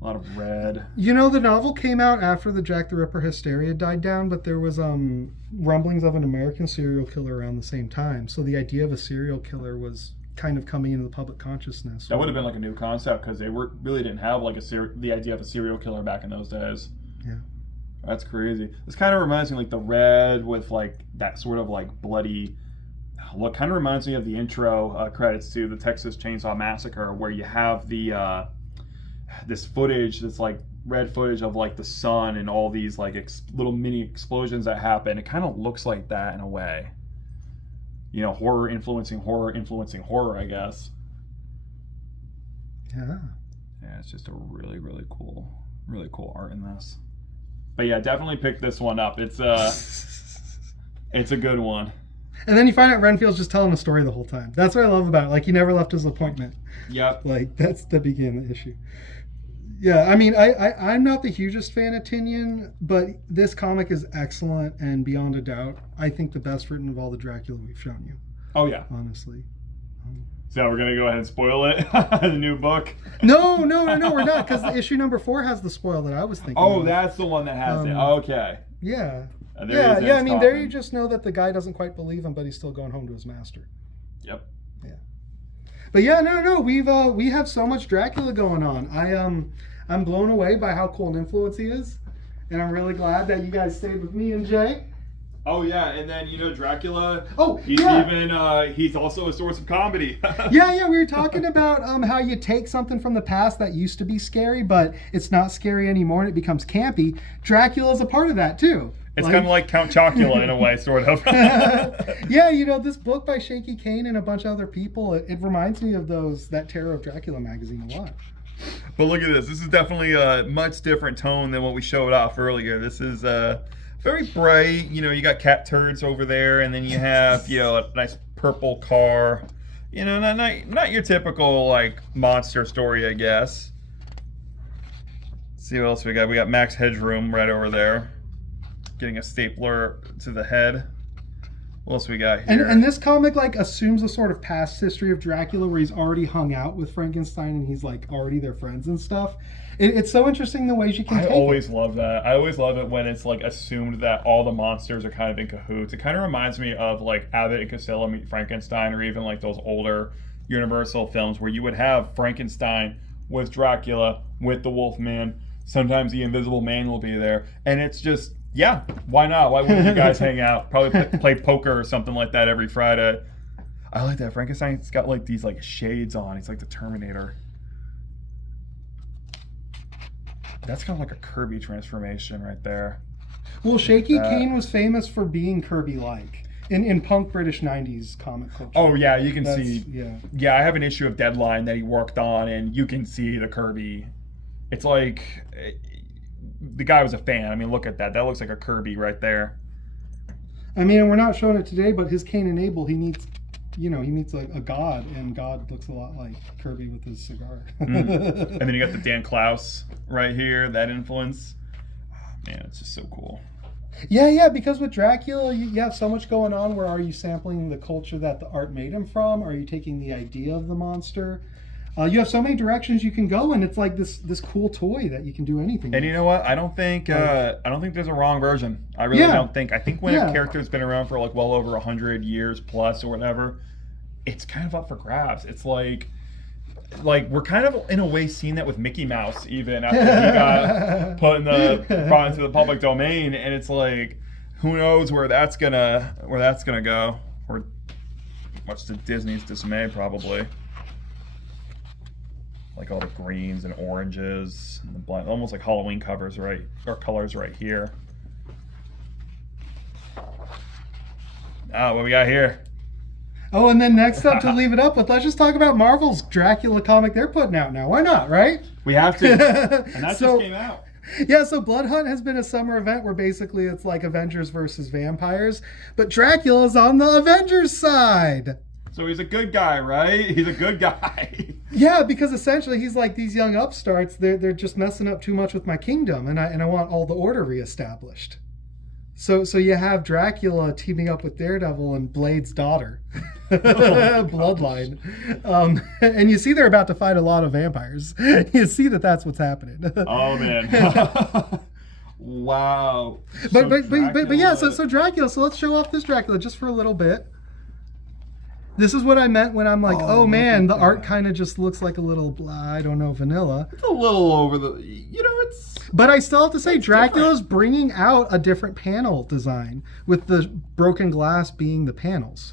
A lot of red. You know, the novel came out after the Jack the Ripper hysteria died down, but there was rumblings of an American serial killer around the same time. So the idea of a serial killer was kind of coming into the public consciousness. That would have been like a new concept because they really didn't have like the idea of a serial killer back in those days. Yeah. That's crazy. This kind of reminds me like the red with like that sort of like bloody look. Kind of reminds me of the intro credits to the Texas Chainsaw Massacre, where you have the this footage, this like red footage of like the sun and all these like little mini explosions that happen. It kind of looks like that in a way. You know, horror influencing horror, I guess. Yeah. Yeah, it's just a really, really cool art in this. But yeah, definitely pick this one up. It's a good one. And then you find out Renfield's just telling a story the whole time. That's what I love about it. Like, he never left his appointment. Yep. Like, that's the beginning of the issue. Yeah, I mean, I'm not the hugest fan of Tinian, but this comic is excellent and beyond a doubt, I think the best written of all the Dracula we've shown you. Oh yeah. Honestly. So we're gonna go ahead and spoil it. The new book. No, we're not, because issue number 4 has the spoil that I was thinking. Oh, of. That's the one that has it. Okay. Yeah. Yeah. I mean, there you just know that the guy doesn't quite believe him, but he's still going home to his master. Yep. Yeah. But yeah, no. We have so much Dracula going on. I'm blown away by how cool an influence he is, and I'm really glad that you guys stayed with me and Jay. Oh yeah, and then Dracula. Oh, he's yeah. even he's also a source of comedy. Yeah, we were talking about how you take something from the past that used to be scary, but it's not scary anymore and it becomes campy. Dracula's a part of that too. It's kind of like Count Chocula in a way, sort of. Yeah, this book by Shaky Kane and a bunch of other people, it reminds me of that Terror of Dracula magazine a lot. But look at this. This is definitely a much different tone than what we showed off earlier. This is very bright. You got cat turds over there, and then you have a nice purple car. Not your typical like monster story, I guess. Let's see what else we got. We got Max Headroom right over there, getting a stapler to the head. What else we got here? And this comic like assumes a sort of past history of Dracula where he's already hung out with Frankenstein and he's like already their friends and stuff. It's so interesting the ways you can take it. I always love that. I always love it when it's like assumed that all the monsters are kind of in cahoots. It kind of reminds me of like Abbott and Costello Meet Frankenstein, or even like those older Universal films where you would have Frankenstein with Dracula, with the Wolfman. Sometimes the Invisible Man will be there. And it's just, yeah, why not? Why wouldn't you guys hang out? Probably play poker or something like that every Friday. I like that. Frankenstein's got like these like shades on. He's like the Terminator. That's kind of like a Kirby transformation right there. Well, Shaky Kane was famous for being Kirby-like in punk British 90s comic culture. Oh, yeah, you can see. Yeah. Yeah, I have an issue of Deadline that he worked on, and you can see the Kirby. It's like the guy was a fan. I mean, look at that. That looks like a Kirby right there. I mean, we're not showing it today, but his Cain and Abel, he meets like a god, and God looks a lot like Kirby with his cigar. And then you got the Dan Klaus right here, that influence. Oh, man, it's just so cool. Yeah, because with Dracula, you have so much going on. Where are you sampling the culture that the art made him from? Are you taking the idea of the monster? You have so many directions you can go, and it's like this cool toy that you can do anything And with. you know what? I don't think there's a wrong version. I really don't think. I think when a character's been around for like well over 100 years plus or whatever, it's kind of up for grabs. It's like we're kind of in a way seeing that with Mickey Mouse even after he got brought into the public domain, and it's like, who knows where that's gonna go, or much to Disney's dismay probably. Like all the greens and oranges, and the black, almost like Halloween colors right here. What we got here? Oh, and then next up to leave it up with, let's just talk about Marvel's Dracula comic they're putting out now. Why not, right? We have to. And that just came out. Yeah, so Blood Hunt has been a summer event where basically it's like Avengers versus vampires, but Dracula's on the Avengers side. So he's a good guy, right? He's a good guy. Yeah, because essentially he's like, these young upstarts, they're just messing up too much with my kingdom, and I want all the order reestablished. So you have Dracula teaming up with Daredevil and Blade's daughter. Bloodline. And you see they're about to fight a lot of vampires. You see that's what's happening. Oh, man. Wow. But yeah, so Dracula, so let's show off this Dracula just for a little bit. This is what I meant when I'm like, oh man, the art kind of just looks like a little blah, I don't know, vanilla. It's a little over the, it's... But I still have to say, Dracula's bringing out a different panel design, with the broken glass being the panels.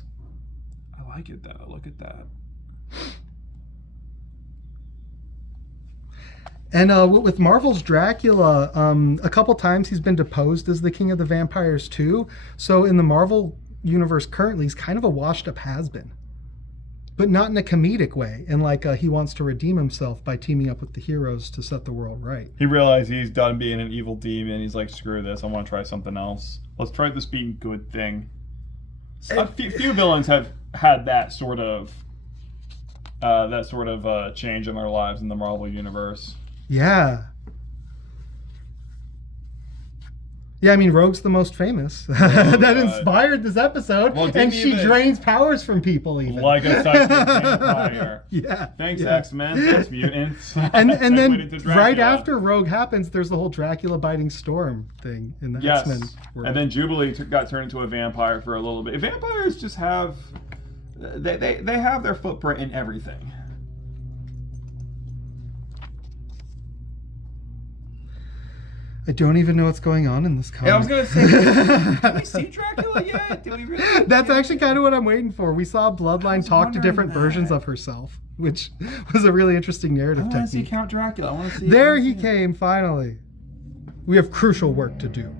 I like it though, look at that. And with Marvel's Dracula, a couple times he's been deposed as the King of the Vampires too. So in the Marvel universe currently, he's kind of a washed up has-been, but not in a comedic way, and like he wants to redeem himself by teaming up with the heroes to set the world right. He realized he's done being an evil demon. He's like, screw this, I want to try something else. Let's try this being good thing. A few villains have had that sort of change in their lives in the Marvel universe. Yeah, I mean, Rogue's the most famous. That inspired this episode, and she drains powers from people even. Like a psychic vampire. Yeah. Thanks, X-Men. Thanks, mutants. And then right after Rogue happens, there's the whole Dracula biting Storm thing in the X-Men world. And then Jubilee got turned into a vampire for a little bit. Vampires just have... They have their footprint in everything. I don't even know what's going on in this comic. Yeah, I was gonna say, did we see Dracula yet? Did we really? That's actually kind of what I'm waiting for. We saw Bloodline talk to different versions of herself, which was a really interesting narrative I want to see technique. Count Dracula. I want to see. There he came, finally. We have crucial work to do.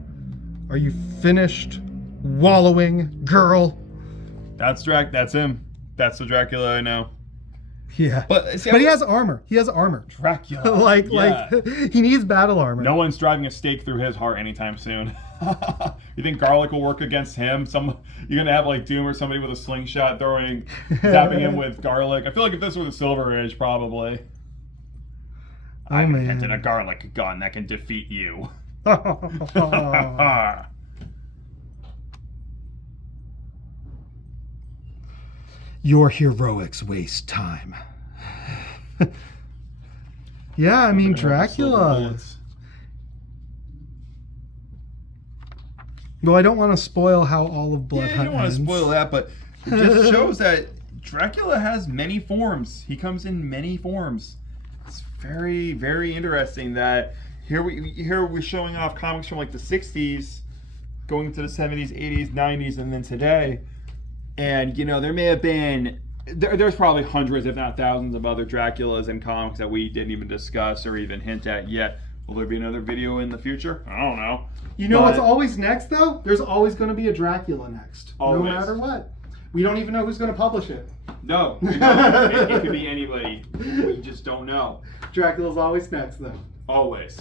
Are you finished wallowing, girl? That's That's him. That's the Dracula I know. Yeah. But, see, but he has armor. He has armor. Dracula. like Yeah. he needs battle armor. No one's driving a stake through his heart anytime soon. You think garlic will work against him? You're gonna have like Doom or somebody with a slingshot zapping him with garlic. I feel like if this were the Silver Age, probably. Oh, I've man. invented a garlic gun that can defeat you. Your heroics waste time. Yeah, I mean, Dracula. Well, I don't want to spoil how all of Blood Yeah, Hunt you don't want to ends. spoil that, but it just shows that Dracula has many forms. He comes in many forms. It's very, very interesting that here we're showing off comics from like the 60s, going into the 70s, 80s, 90s, and then today. And you know, there may have been there's probably hundreds, if not thousands, of other Draculas in comics that we didn't even discuss or even hint at yet. Will there be another video in the future? I don't know. You know But- what's always next, though? There's always going to be a Dracula next. Always. No matter what. We don't even know who's going to publish it. No, it could be anybody. We just don't know. Dracula's always next, though. Always.